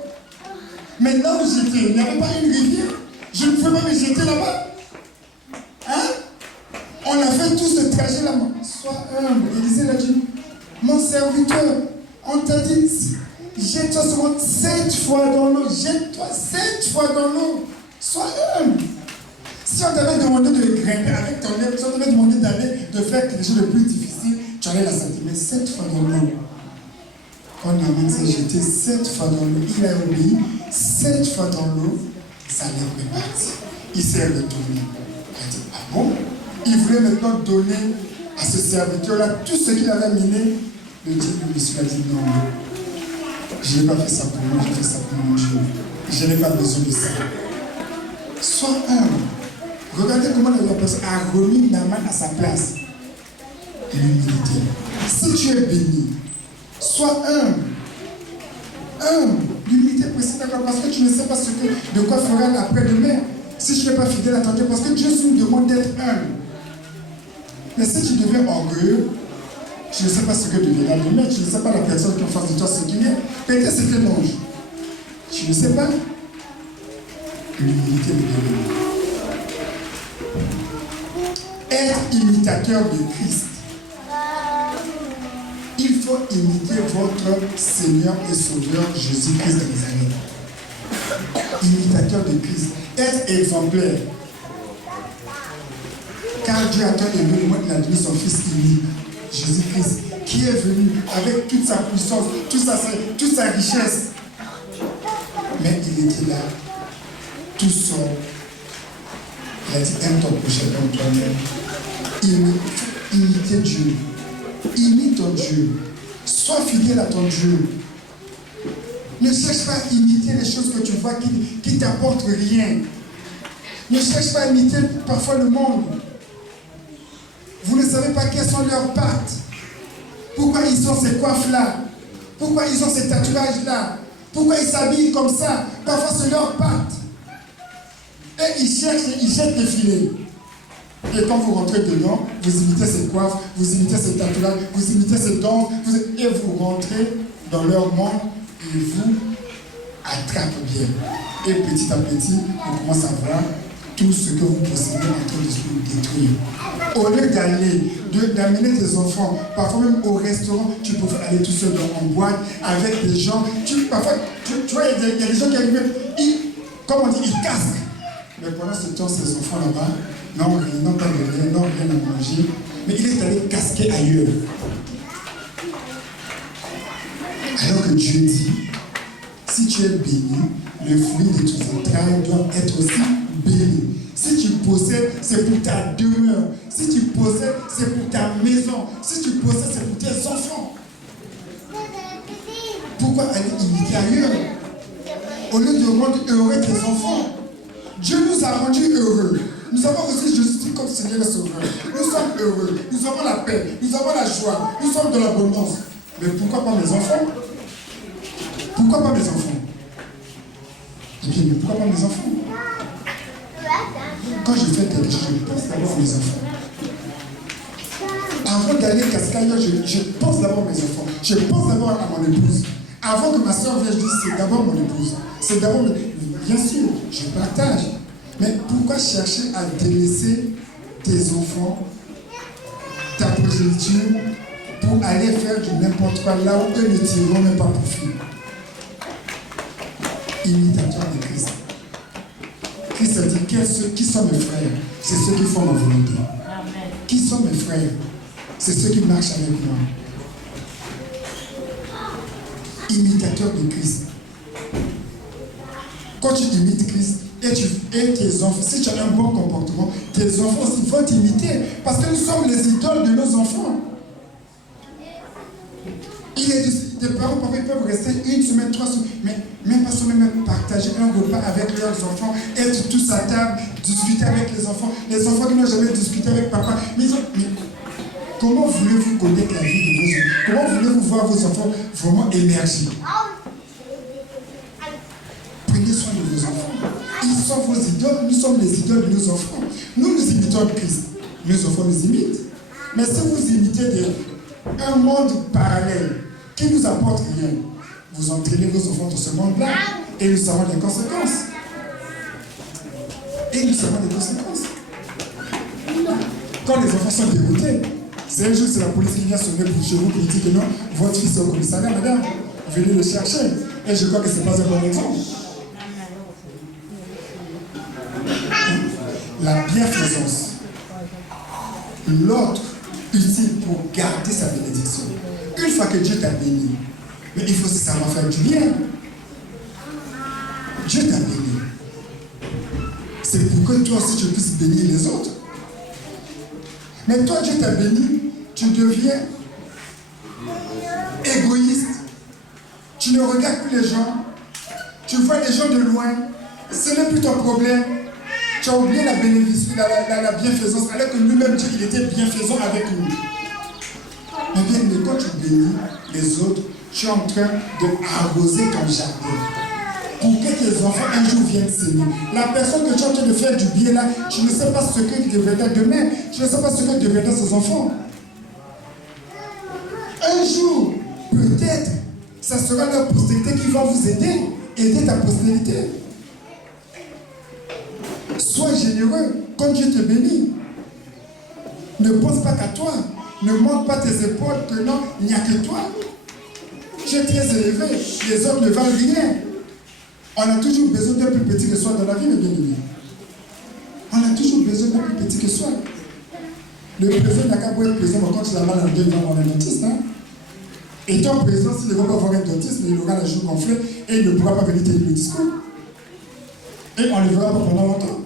Mais là où j'étais, il n'y avait pas une rivière. Je ne pouvais pas me jeter là-bas. Hein? On a fait tout ce trajet là-bas. Sois humble. Élisée l'a dit, mon serviteur, on t'a dit, jette-toi seulement 7 fois dans l'eau. Jette-toi 7 fois dans l'eau. Sois humble. Si on t'avait demandé de grimper avec ton lèvre, si on t'avait demandé d'aller, de faire quelque chose de plus difficile, tu allais la sentir, mais 7 fois dans l'eau. Quand Naaman s'est jeté 7 fois dans l'eau, il a obéi 7 fois dans l'eau, sa lèvre est partie. Il s'est retourné. Il a dit, ah bon? Il voulait maintenant donner à ce serviteur-là tout ce qu'il avait miné. Le monsieur a dit, non, je n'ai pas fait ça pour moi, j'ai fait ça pour mon Dieu. Je n'ai pas besoin de ça. Sois humble. Regardez comment la personne a remis Naaman à sa place. L'humilité. Si tu es béni, sois humble. Humble. L'humilité précise d'accord parce que tu ne sais pas de quoi fera l'après-demain. Si tu n'es pas fidèle à ton Dieu, parce que Dieu nous demande d'être humble. Mais si tu deviens orgueilleux, tu ne sais pas ce que deviendra demain, tu ne sais pas la personne qui est en face de toi ce qu'il est. Peut-être c'est un ange. Tu ne sais pas. L'humilité de Dieu. Être imitateur de Christ. Il faut imiter votre Seigneur et Sauveur Jésus-Christ de Nazareth. Imitateur de Christ. Être exemplaire. Car Dieu a tant aimé le monde, il a donné son Fils unique, Jésus-Christ, qui est venu avec toute sa puissance, toute sa richesse. Mais il était là, tout seul. Il a dit, aime ton prochain comme toi-même. Imiter Dieu. Imite ton Dieu. Sois fidèle à ton Dieu. Ne cherche pas à imiter les choses que tu vois qui t'apportent rien. Ne cherche pas à imiter parfois le monde. Vous ne savez pas quelles sont leurs pattes. Pourquoi ils ont ces coiffes-là? Pourquoi ils ont ces tatouages-là? Pourquoi ils s'habillent comme ça? Parfois c'est leurs pattes. Et ils cherchent des filets. Et quand vous rentrez dedans, vous imitez ces coiffes, vous imitez ces tatouages, vous imitez ces dents, et vous rentrez dans leur monde et vous attrapent bien. Et petit à petit, on commence à voir tout ce que vous possédez en train de se détruire. Au lieu d'amener tes enfants, parfois même au restaurant, tu peux aller tout seul en boîte avec des gens. Parfois, tu vois, il y a des gens qui arrivent, comme on dit, ils casquent. Mais pendant ce temps, ces enfants là-bas n'ont pas de rien, n'ont rien à manger. Mais il est allé casquer ailleurs. Alors que Dieu dit, si tu es béni, le fruit de tes entrailles doit être aussi béni. Si tu possèdes, c'est pour ta demeure. Si tu possèdes, c'est pour ta maison. Si tu possèdes, c'est pour tes enfants. Pourquoi aller imiter ailleurs? Au lieu de rendre heureux tes enfants. Dieu nous a rendus heureux. Nous avons reçu Jésus comme Seigneur et Sauveur. Nous sommes heureux. Nous avons la paix. Nous avons la joie. Nous sommes de l'abondance. Mais pourquoi pas mes enfants? Pourquoi pas mes enfants? Eh bien, mais pourquoi pas mes enfants? Quand je fais quelque chose, je pense d'abord à mes enfants. Avant d'aller casser ailleurs, je pense d'abord à mes enfants. Je pense d'abord à mon épouse. Avant que ma soeur vienne, je dis c'est d'abord mon épouse. C'est d'abord bien sûr, je partage. Mais pourquoi chercher à délaisser tes enfants, ta progéniture, pour aller faire du n'importe quoi là où eux ne tireront même pas profit? Imitateur de Christ. Christ a dit, qui sont mes frères? C'est ceux qui font ma volonté. Amen. Qui sont mes frères? C'est ceux qui marchent avec moi. Imitateur de Christ. Quand tu imites Christ et tes enfants, si tu as un bon comportement, tes enfants aussi vont t'imiter. Parce que nous sommes les idoles de nos enfants. Il y a des parents peuvent rester 1 semaine, 3 semaines, mais même pas seulement même partager un repas avec leurs enfants, être tous à table, discuter avec les enfants qui n'ont jamais discuté avec papa. Mais comment voulez-vous connaître la vie de vos enfants? Comment voulez-vous voir vos enfants vraiment émerger? Prenez soin de vos enfants. Ils sont vos idoles, nous sommes les idoles de nos enfants. Nous imitons Christ. Nos enfants nous imitent. Mais si vous imitez un monde parallèle qui ne nous apporte rien, vous entraînez vos enfants dans ce monde-là et nous avons des conséquences. Quand les enfants sont dégoûtés, c'est un jour, c'est la police qui vient sonner pour chez vous qui dit que non, votre fils est au commissariat, madame, venez le chercher. Et je crois que ce n'est pas un bon exemple. La bienfaisance, l'autre utile pour garder sa bénédiction. Une fois que Dieu t'a béni, Mais il faut savoir faire du bien. Dieu t'a béni. C'est pour que toi aussi tu puisses bénir les autres. Mais toi, Dieu t'a béni, tu deviens égoïste. Tu ne regardes plus les gens. Tu vois les gens de loin. Ce n'est plus ton problème. Tu as oublié la bienfaisance, alors que lui-même, Dieu, il était bienfaisant avec nous. Mais bien, mais quand tu bénis les autres, tu es en train d'arroser ton jardin. Pour que tes enfants un jour viennent s'aimer. La personne que tu es en train de faire du bien là, tu ne sais pas ce que deviendra demain. Tu ne sais pas ce que deviendront ses enfants. Un jour, peut-être, ça sera leur postérité qui va vous aider ta postérité. Sois généreux quand Dieu te bénit. Ne pense pas qu'à toi. Ne monte pas tes épaules que non, il n'y a que toi. Tu es très élevé. Les autres ne valent rien. On a toujours besoin d'un plus petit que soi dans la vie, mes bien-aimés. On a toujours besoin d'un plus petit que soi. Le président n'a qu'à être président, quand il a mal à la gueule, il va voir un dentiste. Hein? Et ton président, s'il ne va pas voir un dentiste, il aura la joue gonflée et il ne pourra pas venir tenir le discours. Et on ne le verra pas pendant longtemps.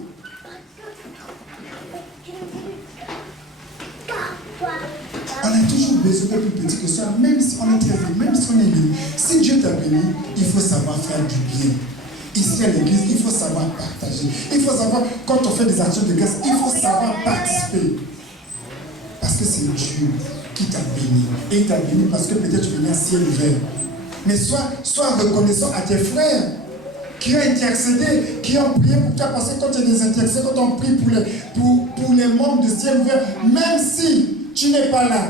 On a toujours besoin d'un plus petit que soi, même si on est très béni, même si on est béni. Si Dieu t'a béni, il faut savoir faire du bien. Ici à l'église, il faut savoir partager. Il faut savoir, quand on fait des actions de grâce, il faut savoir participer. Parce que c'est Dieu qui t'a béni. Et il t'a béni parce que peut-être tu venais à ciel ouvert. Mais sois reconnaissant à tes frères qui ont intercédé, qui ont prié pour toi. Parce que quand tu es des intercesseurs, quand on prie pour les membres de ciel ouvert, même si tu n'es pas là,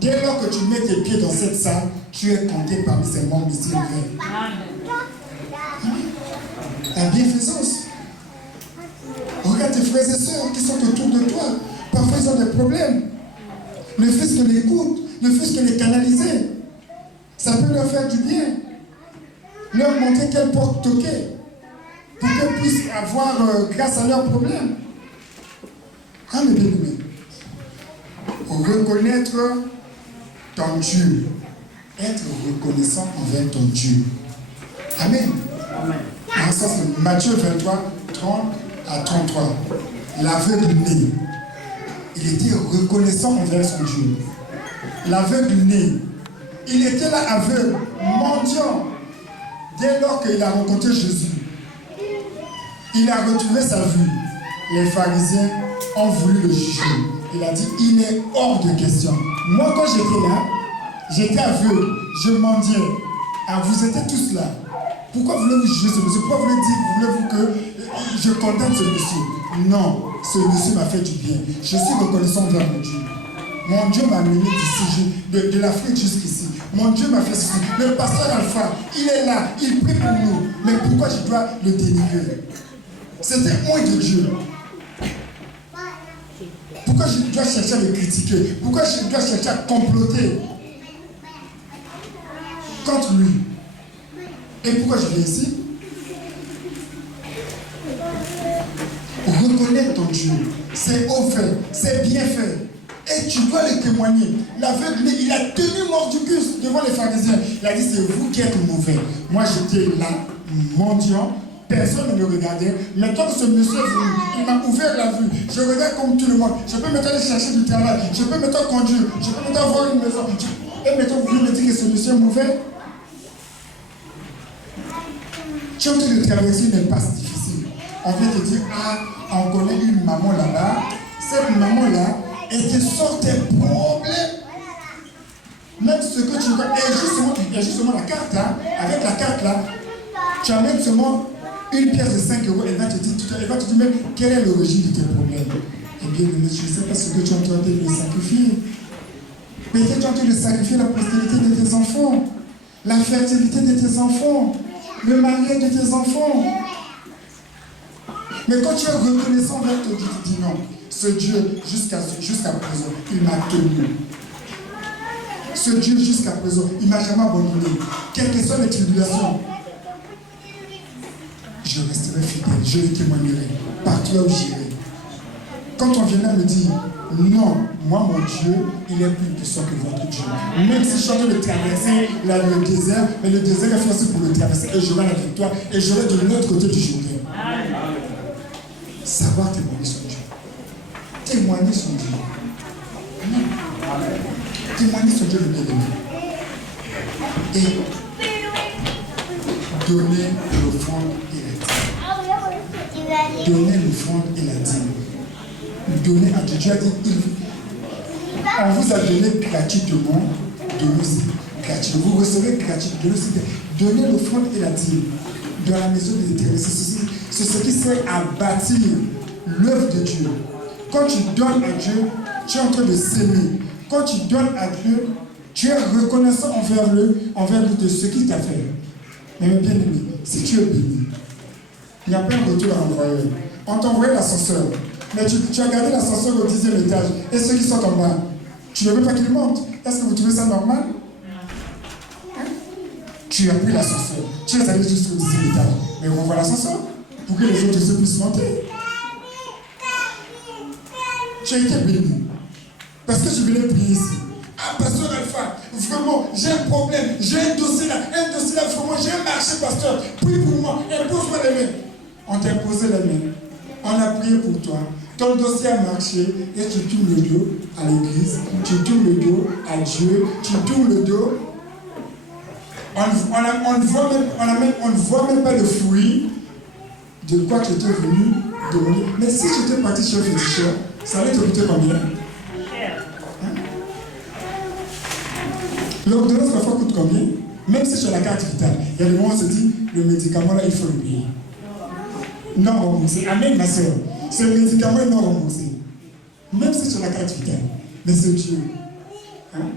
dès lors que tu mets tes pieds dans cette salle, tu es compté parmi ces membres de ciel ouvert. La bienfaisance. Regarde tes frères et sœurs qui sont autour de toi. Parfois ils ont des problèmes. Ne fais-ce que l'écoute, ne fais-ce que les canaliser. Ça peut leur faire du bien. Leur montrer quelle porte toquer. Pour qu'elles puissent avoir grâce à leurs problèmes. Ah mes bien-aimés. Reconnaître ton Dieu. Être reconnaissant envers ton Dieu. Amen. Amen. Ça c'est Matthieu 23, 30 à 33. L'aveugle né. Il était reconnaissant envers son Dieu. L'aveugle né. Il était là aveugle, mendiant. Dès lors qu'il a rencontré Jésus, il a retrouvé sa vue. Les pharisiens ont voulu le juger. Il a dit, il est hors de question. Moi, quand j'étais là, j'étais aveugle, je mendiais. Ah, vous étiez tous là. Pourquoi voulez-vous juger ce monsieur? Pourquoi voulez-vous que je condamne ce monsieur? Non, ce monsieur m'a fait du bien. Je suis reconnaissant envers mon Dieu. Mon Dieu m'a mené d'ici, de l'Afrique jusqu'ici. Mon Dieu m'a fait ceci. Le pasteur Alpha, il est là, il prie pour nous. Mais pourquoi je dois le dénigrer? C'était moi de Dieu. Pourquoi je dois chercher à le critiquer? Pourquoi je dois chercher à comploter contre lui? Et pourquoi je viens ici? Reconnais ton Dieu. C'est haut fait, c'est bien fait. Et tu dois le témoigner. L'aveugle, il a tenu mordicus devant les pharisiens. Il a dit, c'est vous qui êtes mauvais. Moi, j'étais là, mendiant. Personne ne me regardait. Mais quand ce monsieur est venu, il m'a ouvert la vue. Je regarde comme tout le monde. Je peux maintenant aller chercher du travail. Je peux maintenant conduire. Je peux maintenant avoir une maison. Et maintenant, vous voulez me dire que ce monsieur est mauvais? Tu es en train de traverser une impasse difficile. On vient te dire, ah, on connaît une maman là-bas. Cette maman-là, elle te sort tes problèmes. Même ce que tu vois, et justement la carte, hein, avec la carte là, tu amènes seulement une pièce de 5 euros, elle va te dire même quel est l'origine de tes problèmes. Eh bien, je ne sais pas ce que tu es en train de sacrifier. Peut-être tu es en train de sacrifier la postérité de tes enfants, la fertilité de tes enfants, le mariage de tes enfants. Mais quand tu es reconnaissant envers ton Dieu, tu dis non, ce Dieu jusqu'à présent, il m'a tenu. Ce Dieu jusqu'à présent, il ne m'a jamais abandonné. Quelles que soient les tribulations, je resterai fidèle, je le témoignerai, partout là où j'irai. Quand on viendra me dire, Non, moi, mon Dieu, il est plus puissant que votre Dieu. Même si je suis en train de traverser le désert, mais le désert est fait aussi pour le traverser et j'aurai la victoire et j'aurai de l'autre côté du Jourdain. Savoir témoigner son Dieu. Témoigner son Dieu. Amen. Témoigner son Dieu le bien-aimé. Et donner l'offrande et la dîme. Donner l'offrande et la dîme. Donner à Dieu. Dieu a dit, on vous a donné gratuitement, donnez aussi gratuitement. Vous recevez gratuitement, donnez aussi. Donnez l'offrande et la dîme dans la maison de l'Éternel. C'est ce qui sert à bâtir l'œuvre de Dieu. Quand tu donnes à Dieu, tu es en train de s'aimer. Quand tu donnes à Dieu, tu es reconnaissant envers lui de ce qu'il t'a fait. Mais bien aimé, si tu es béni, il n'y a pas un retour à envoyer. On t'a envoyé l'ascenseur, mais tu as gardé l'ascenseur au 10e étage. Et ceux qui sont en bas, tu ne veux pas qu'ils montent. Est-ce que vous trouvez ça normal? Hein? Tu as pris l'ascenseur, tu es allé jusqu'au 10e étage. Mais on voit l'ascenseur pour que les autres se puissent monter. Tu as été béni. Parce que tu venais prier ici. Ah, pasteur Alpha, vraiment, j'ai un problème, j'ai un dossier là, vraiment, j'ai un marché, pasteur. Prie pour moi, impose-moi les mains. On t'a imposé les mains. On a prié pour toi. Ton dossier a marché et tu tournes le dos à l'église, tu tournes le dos à Dieu, tu tournes le dos. On ne voit même pas le fruit de quoi tu étais venu demander. Mais si tu étais parti chez le féticheur, ça allait te coûter combien? Hein? L'ordonnance parfois coûte combien? Même si sur la carte vitale, il y a des moments où on se dit, le médicament là, il faut le payer. Non remboursé. Amen, ma soeur. Ce médicament est non remboursé. Même si sur la carte vitale. Mais c'est Dieu. Hein?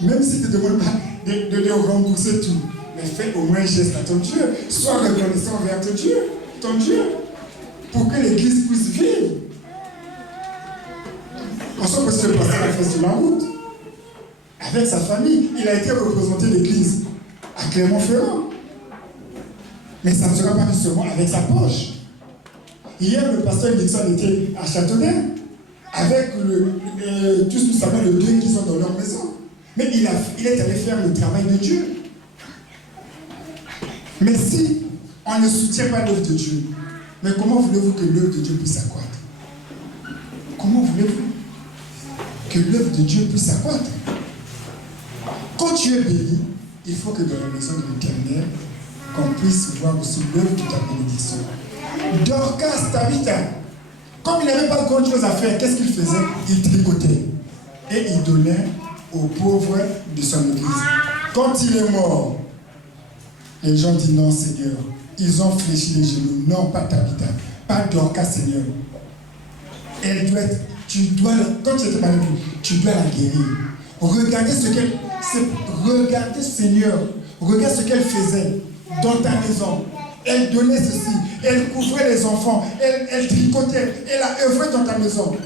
Même si tu ne demandes pas de rembourser tout, mais fais au moins un geste à ton Dieu. Sois reconnaissant envers ton Dieu, pour que l'Église puisse vivre. On sent que c'est passé à la face de la route. Avec sa famille, il a été représenté l'Église à Clermont-Ferrand. Mais ça ne sera pas seulement avec sa poche. Hier, le pasteur Nixon était à Châteaudun, avec tous nous savons les deux qui sont dans leur maison. Mais il est allé faire le travail de Dieu. Mais si on ne soutient pas l'œuvre de Dieu, mais comment voulez-vous que l'œuvre de Dieu puisse s'accroître? Comment voulez-vous que l'œuvre de Dieu puisse s'accroître? Quand tu es béni, il faut que dans la maison de l'Éternel, qu'on puisse voir aussi l'œuvre de ta bénédiction. Dorcas, Tabitha, comme il n'avait pas grand chose à faire, qu'est-ce qu'il faisait? Il tricotait. Et il donnait aux pauvres de son église. Quand il est mort, les gens disent non, Seigneur. Ils ont fléchi les genoux. Non, pas Tabitha, pas Dorcas, Seigneur. Elle doit être, quand tu étais malade, tu dois la guérir. Regardez Seigneur, regarde ce qu'elle faisait dans ta maison. Elle donnait ceci, elle couvrait les enfants, elle tricotait, elle a œuvré dans ta maison.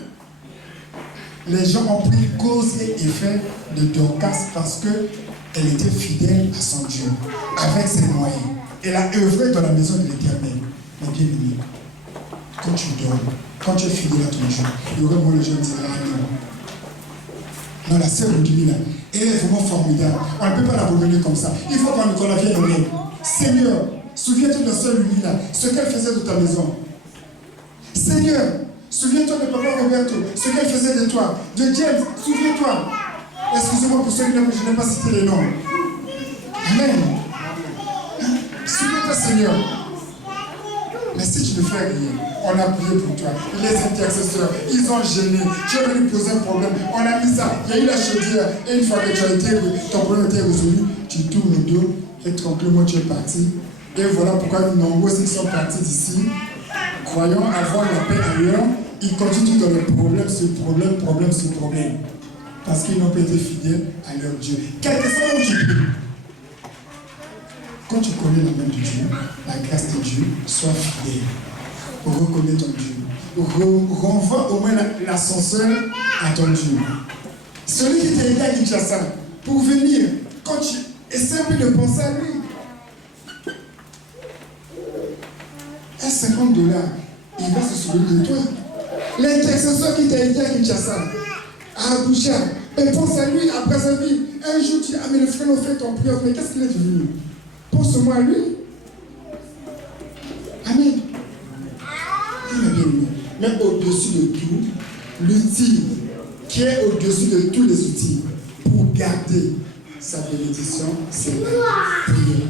Les gens ont pris cause et effet de Dorcas parce qu'elle était fidèle à son Dieu, avec ses moyens. Elle a œuvré dans la maison de l'Éternel. Mais bien aimé, quand tu donnes, quand tu es fidèle à ton Dieu, il y aura moins de gens qui diront ah non. Non, la sœur Oudini là, elle est vraiment formidable. On ne peut pas l'abandonner comme ça. Il faut qu'on la vienne en aide. Seigneur, souviens-toi de la sœur Oudini là, ce qu'elle faisait de ta maison. Seigneur, souviens-toi de papa Roberto, ce qu'elle faisait de toi. De James, souviens-toi. Excusez-moi pour ceux qui je n'ai pas cité les noms. Amen. Souviens-toi, Seigneur. Mais si tu ne fais rien, on a prié pour toi. Les intercesseurs, ils ont gêné. Tu es venu poser un problème. On a mis ça. Il y a eu la chaudière. Et une fois que ton problème a été résolu, tu tournes le dos et tranquillement tu es parti. Et voilà pourquoi nombreux qui sont partis d'ici, croyant avoir la paix ailleurs, ils continuent dans le problème sur problème. Parce qu'ils n'ont pas été fidèles à leur Dieu. Quel que soit où tu pries. Quand tu connais la main de Dieu, la grâce de Dieu, sois fidèle. Reconnais ton Dieu. Renvoie au moins l'ascenseur à ton Dieu. Celui qui t'a aidé à Kinshasa, pour venir, quand tu essaies de penser à lui, à $50, il va se souvenir de toi. L'intercesseur soeur qui t'a aidé à Kinshasa, à Abuja, mais pense à lui, à Brazzaville. Un jour, tu dis, ah mais le frère m'a fait ton prière, mais qu'est-ce qu'il est devenu? Pense-moi à lui. Amen. Mais au-dessus de tout, l'outil qui est au-dessus de tous les outils pour garder sa bénédiction, c'est la prière.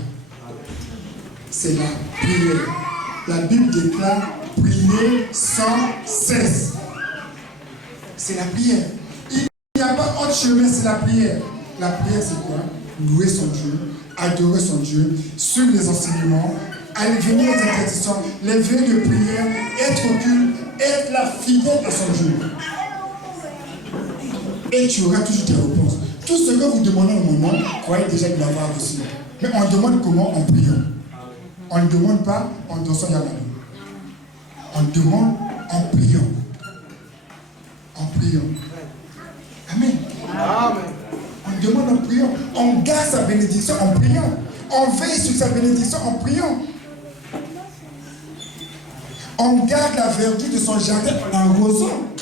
C'est la prière. La Bible déclare prier sans cesse. C'est la prière. Il n'y a pas autre chemin, c'est la prière. La prière, c'est quoi? Louer son Dieu, adorer son Dieu, suivre les enseignements, aller venir aux intercessions, les veillées de prière, être au culte, être la fidèle à son Dieu. Et tu auras toujours tes réponses. Tout ce que vous demandez au moment, croyez déjà de l'avoir reçu. Mais on demande comment? En priant. On ne demande pas en dansant Yamano. On demande en priant. En priant. Amen. Amen. On demande en priant. On garde sa bénédiction en priant. On veille sur sa bénédiction en priant. On garde la verdure de son jardin en arrosant.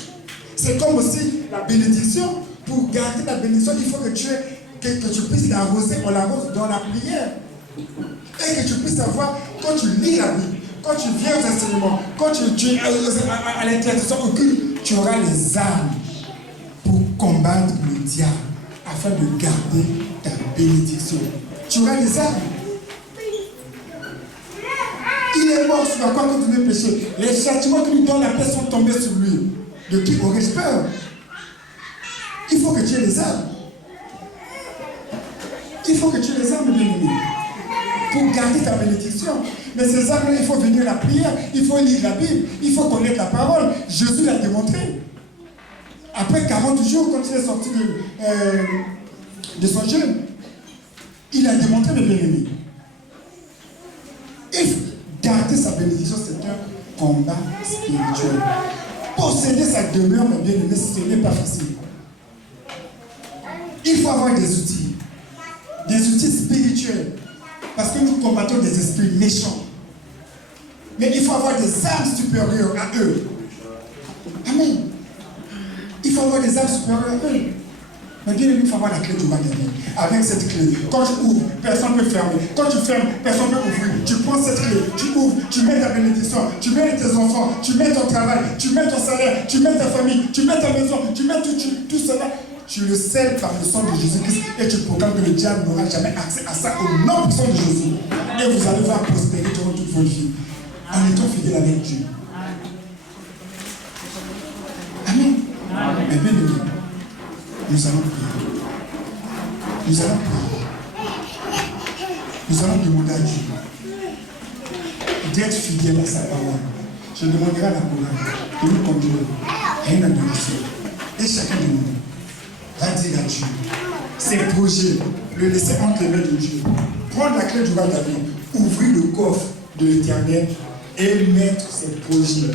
C'est comme aussi la bénédiction. Pour garder la bénédiction, il faut que tu puisses l'arroser. On l'arrose dans la prière. Et que tu puisses savoir, quand tu lis la Bible, quand tu viens aux enseignements, quand tu es à l'intercession occulte, tu auras les armes pour combattre le diable afin de garder ta bénédiction. Tu auras les armes. Il est mort sur la croix contre mes péchés. Les châtiments qui lui donnent la paix sont tombés sur lui. De qui aurais-je peur? Il faut que tu aies les armes. Il faut que tu aies les armes, bien-aimé, pour garder ta bénédiction. Mais ces armes-là, il faut venir à la prière, il faut lire la Bible, il faut connaître la parole. Jésus l'a démontré. Après 40 jours, quand il est sorti de son jeûne, il a démontré, mes bien-aimés. Et garder sa bénédiction, c'est un combat spirituel. Posséder sa demeure, mes bien-aimés, ce n'est pas facile. Il faut avoir des outils spirituels, parce que nous combattons des esprits méchants. Mais il faut avoir des armes supérieures à eux. Amen. Il faut avoir des armes supérieures à eux. Mais bien il faut avoir la clé du magasin. Avec cette clé, quand tu ouvres, personne ne peut fermer. Quand tu fermes, personne ne peut ouvrir. Tu prends cette clé, tu ouvres, tu mets ta bénédiction, tu mets tes enfants, tu mets ton travail, tu mets ton salaire, tu mets ta famille, tu mets ta maison, tu mets tout cela. Tu le scelles par le sang de Jésus-Christ et tu proclames que le diable n'aura jamais accès à ça au nom puissant de Jésus. Et vous allez voir prospérer durant toute votre vie en étant fidèle avec Dieu. Amen. Mais bien aimé, nous allons prier. Nous allons prier. Nous allons demander à Dieu d'être fidèle à sa parole. Je demanderai à la parole de nous conduire à une adoration. Et chacun de nous va dire à Dieu ses projets, le laisser entre les mains de Dieu. Prendre la clé du roi David, ouvrir le coffre de l'Éternel et mettre ses projets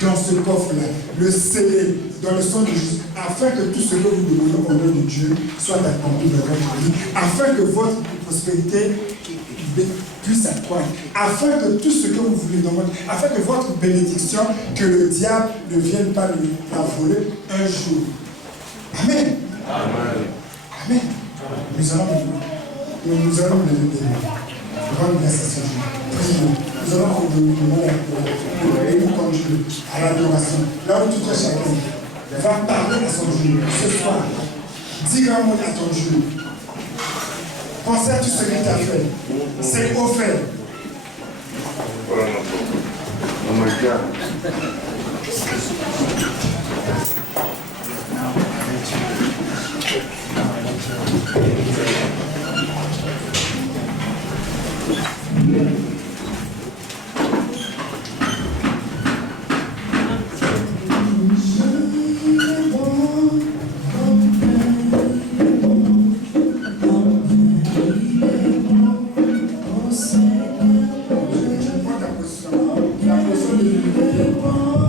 dans ce coffre-là, le sceller dans le sang de Jésus, afin que tout ce que vous demandez au nom de Dieu soit accompli dans votre vie, afin que votre prospérité puisse accroître, afin que tout ce que vous voulez demander, afin que votre bénédiction, que le diable ne vienne pas la voler un jour. Amen. Amen. Amen. Nous allons le lever. Rendre grâce à ce Dieu. Prions. Nous allons vous demander et nous conduire à l'adoration. Là où tout est chacun va parler à son Dieu ce soir. Dis un mot à ton Dieu. Pensez à tout ce qu'il t'a fait. C'est offert. Oh my God. La position de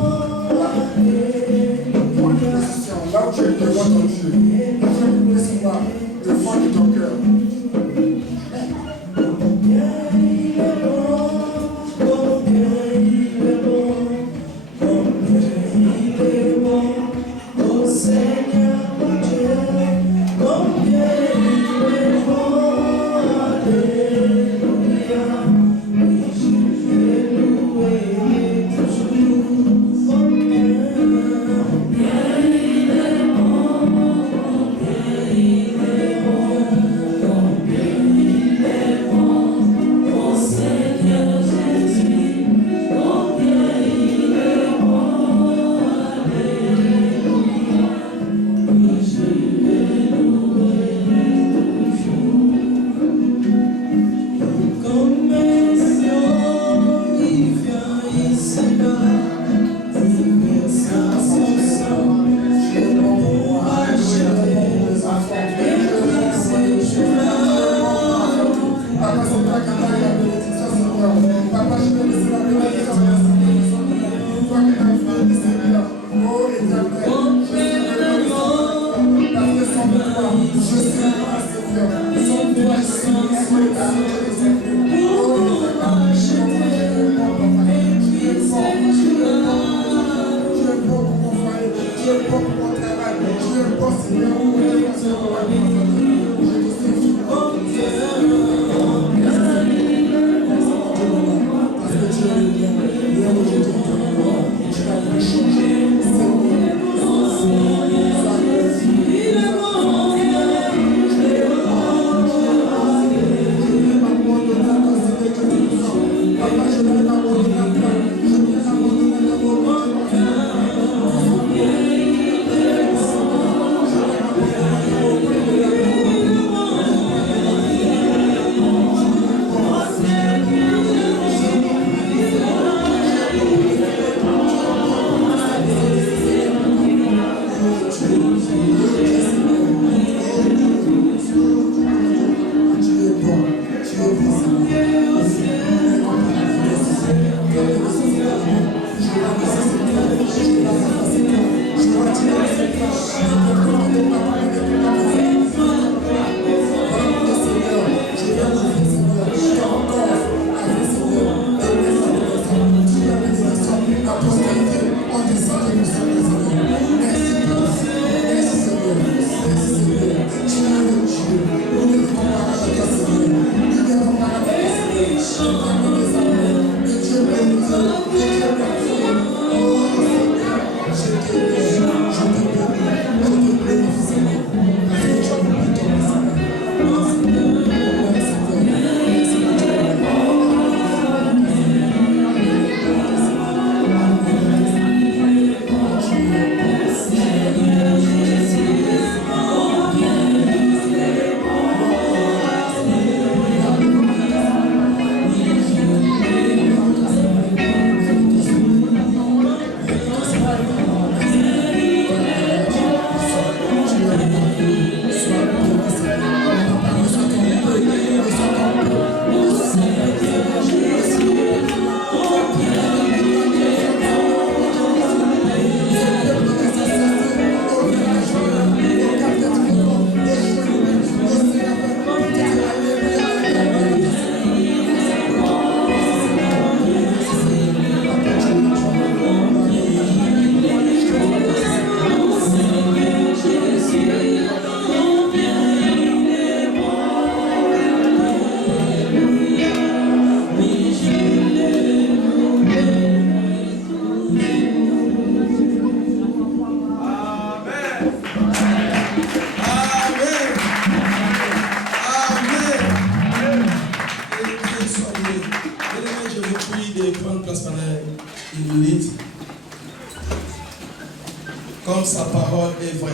Comme sa parole est vraie.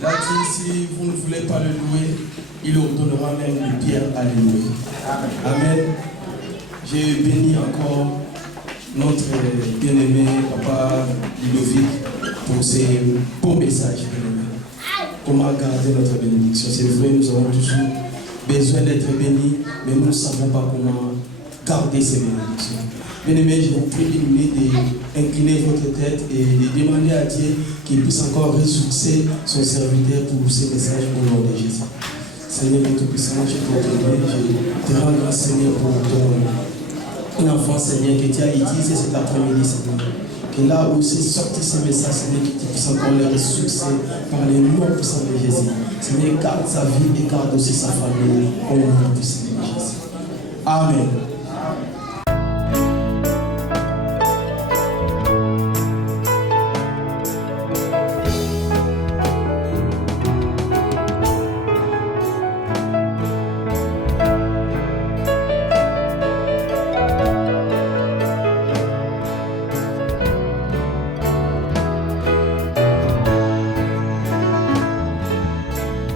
Là, si vous ne voulez pas le louer, il ordonnera même les pierres à le louer. Amen. J'ai béni encore notre bien-aimé Papa Ludovic pour ses beaux messages. Comment garder notre bénédiction. C'est vrai, nous avons toujours besoin d'être bénis, mais nous ne savons pas comment garder ces bénédictions. Bien-aimés, je vous prie d'incliner votre tête et de demander à Dieu qu'il puisse encore ressourcer son serviteur pour ces messages au nom de Jésus. Seigneur, notre puissant, je te rends grâce, Seigneur, pour ton enfant, Seigneur, que tu as utilisé cet après-midi, Seigneur. Que là où c'est sorti ces messages, Seigneur, que tu puisses encore les ressourcer par les noms puissants de Jésus. Seigneur, garde sa vie et garde aussi sa famille au nom du Seigneur Jésus. Amen.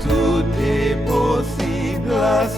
Tout est possible à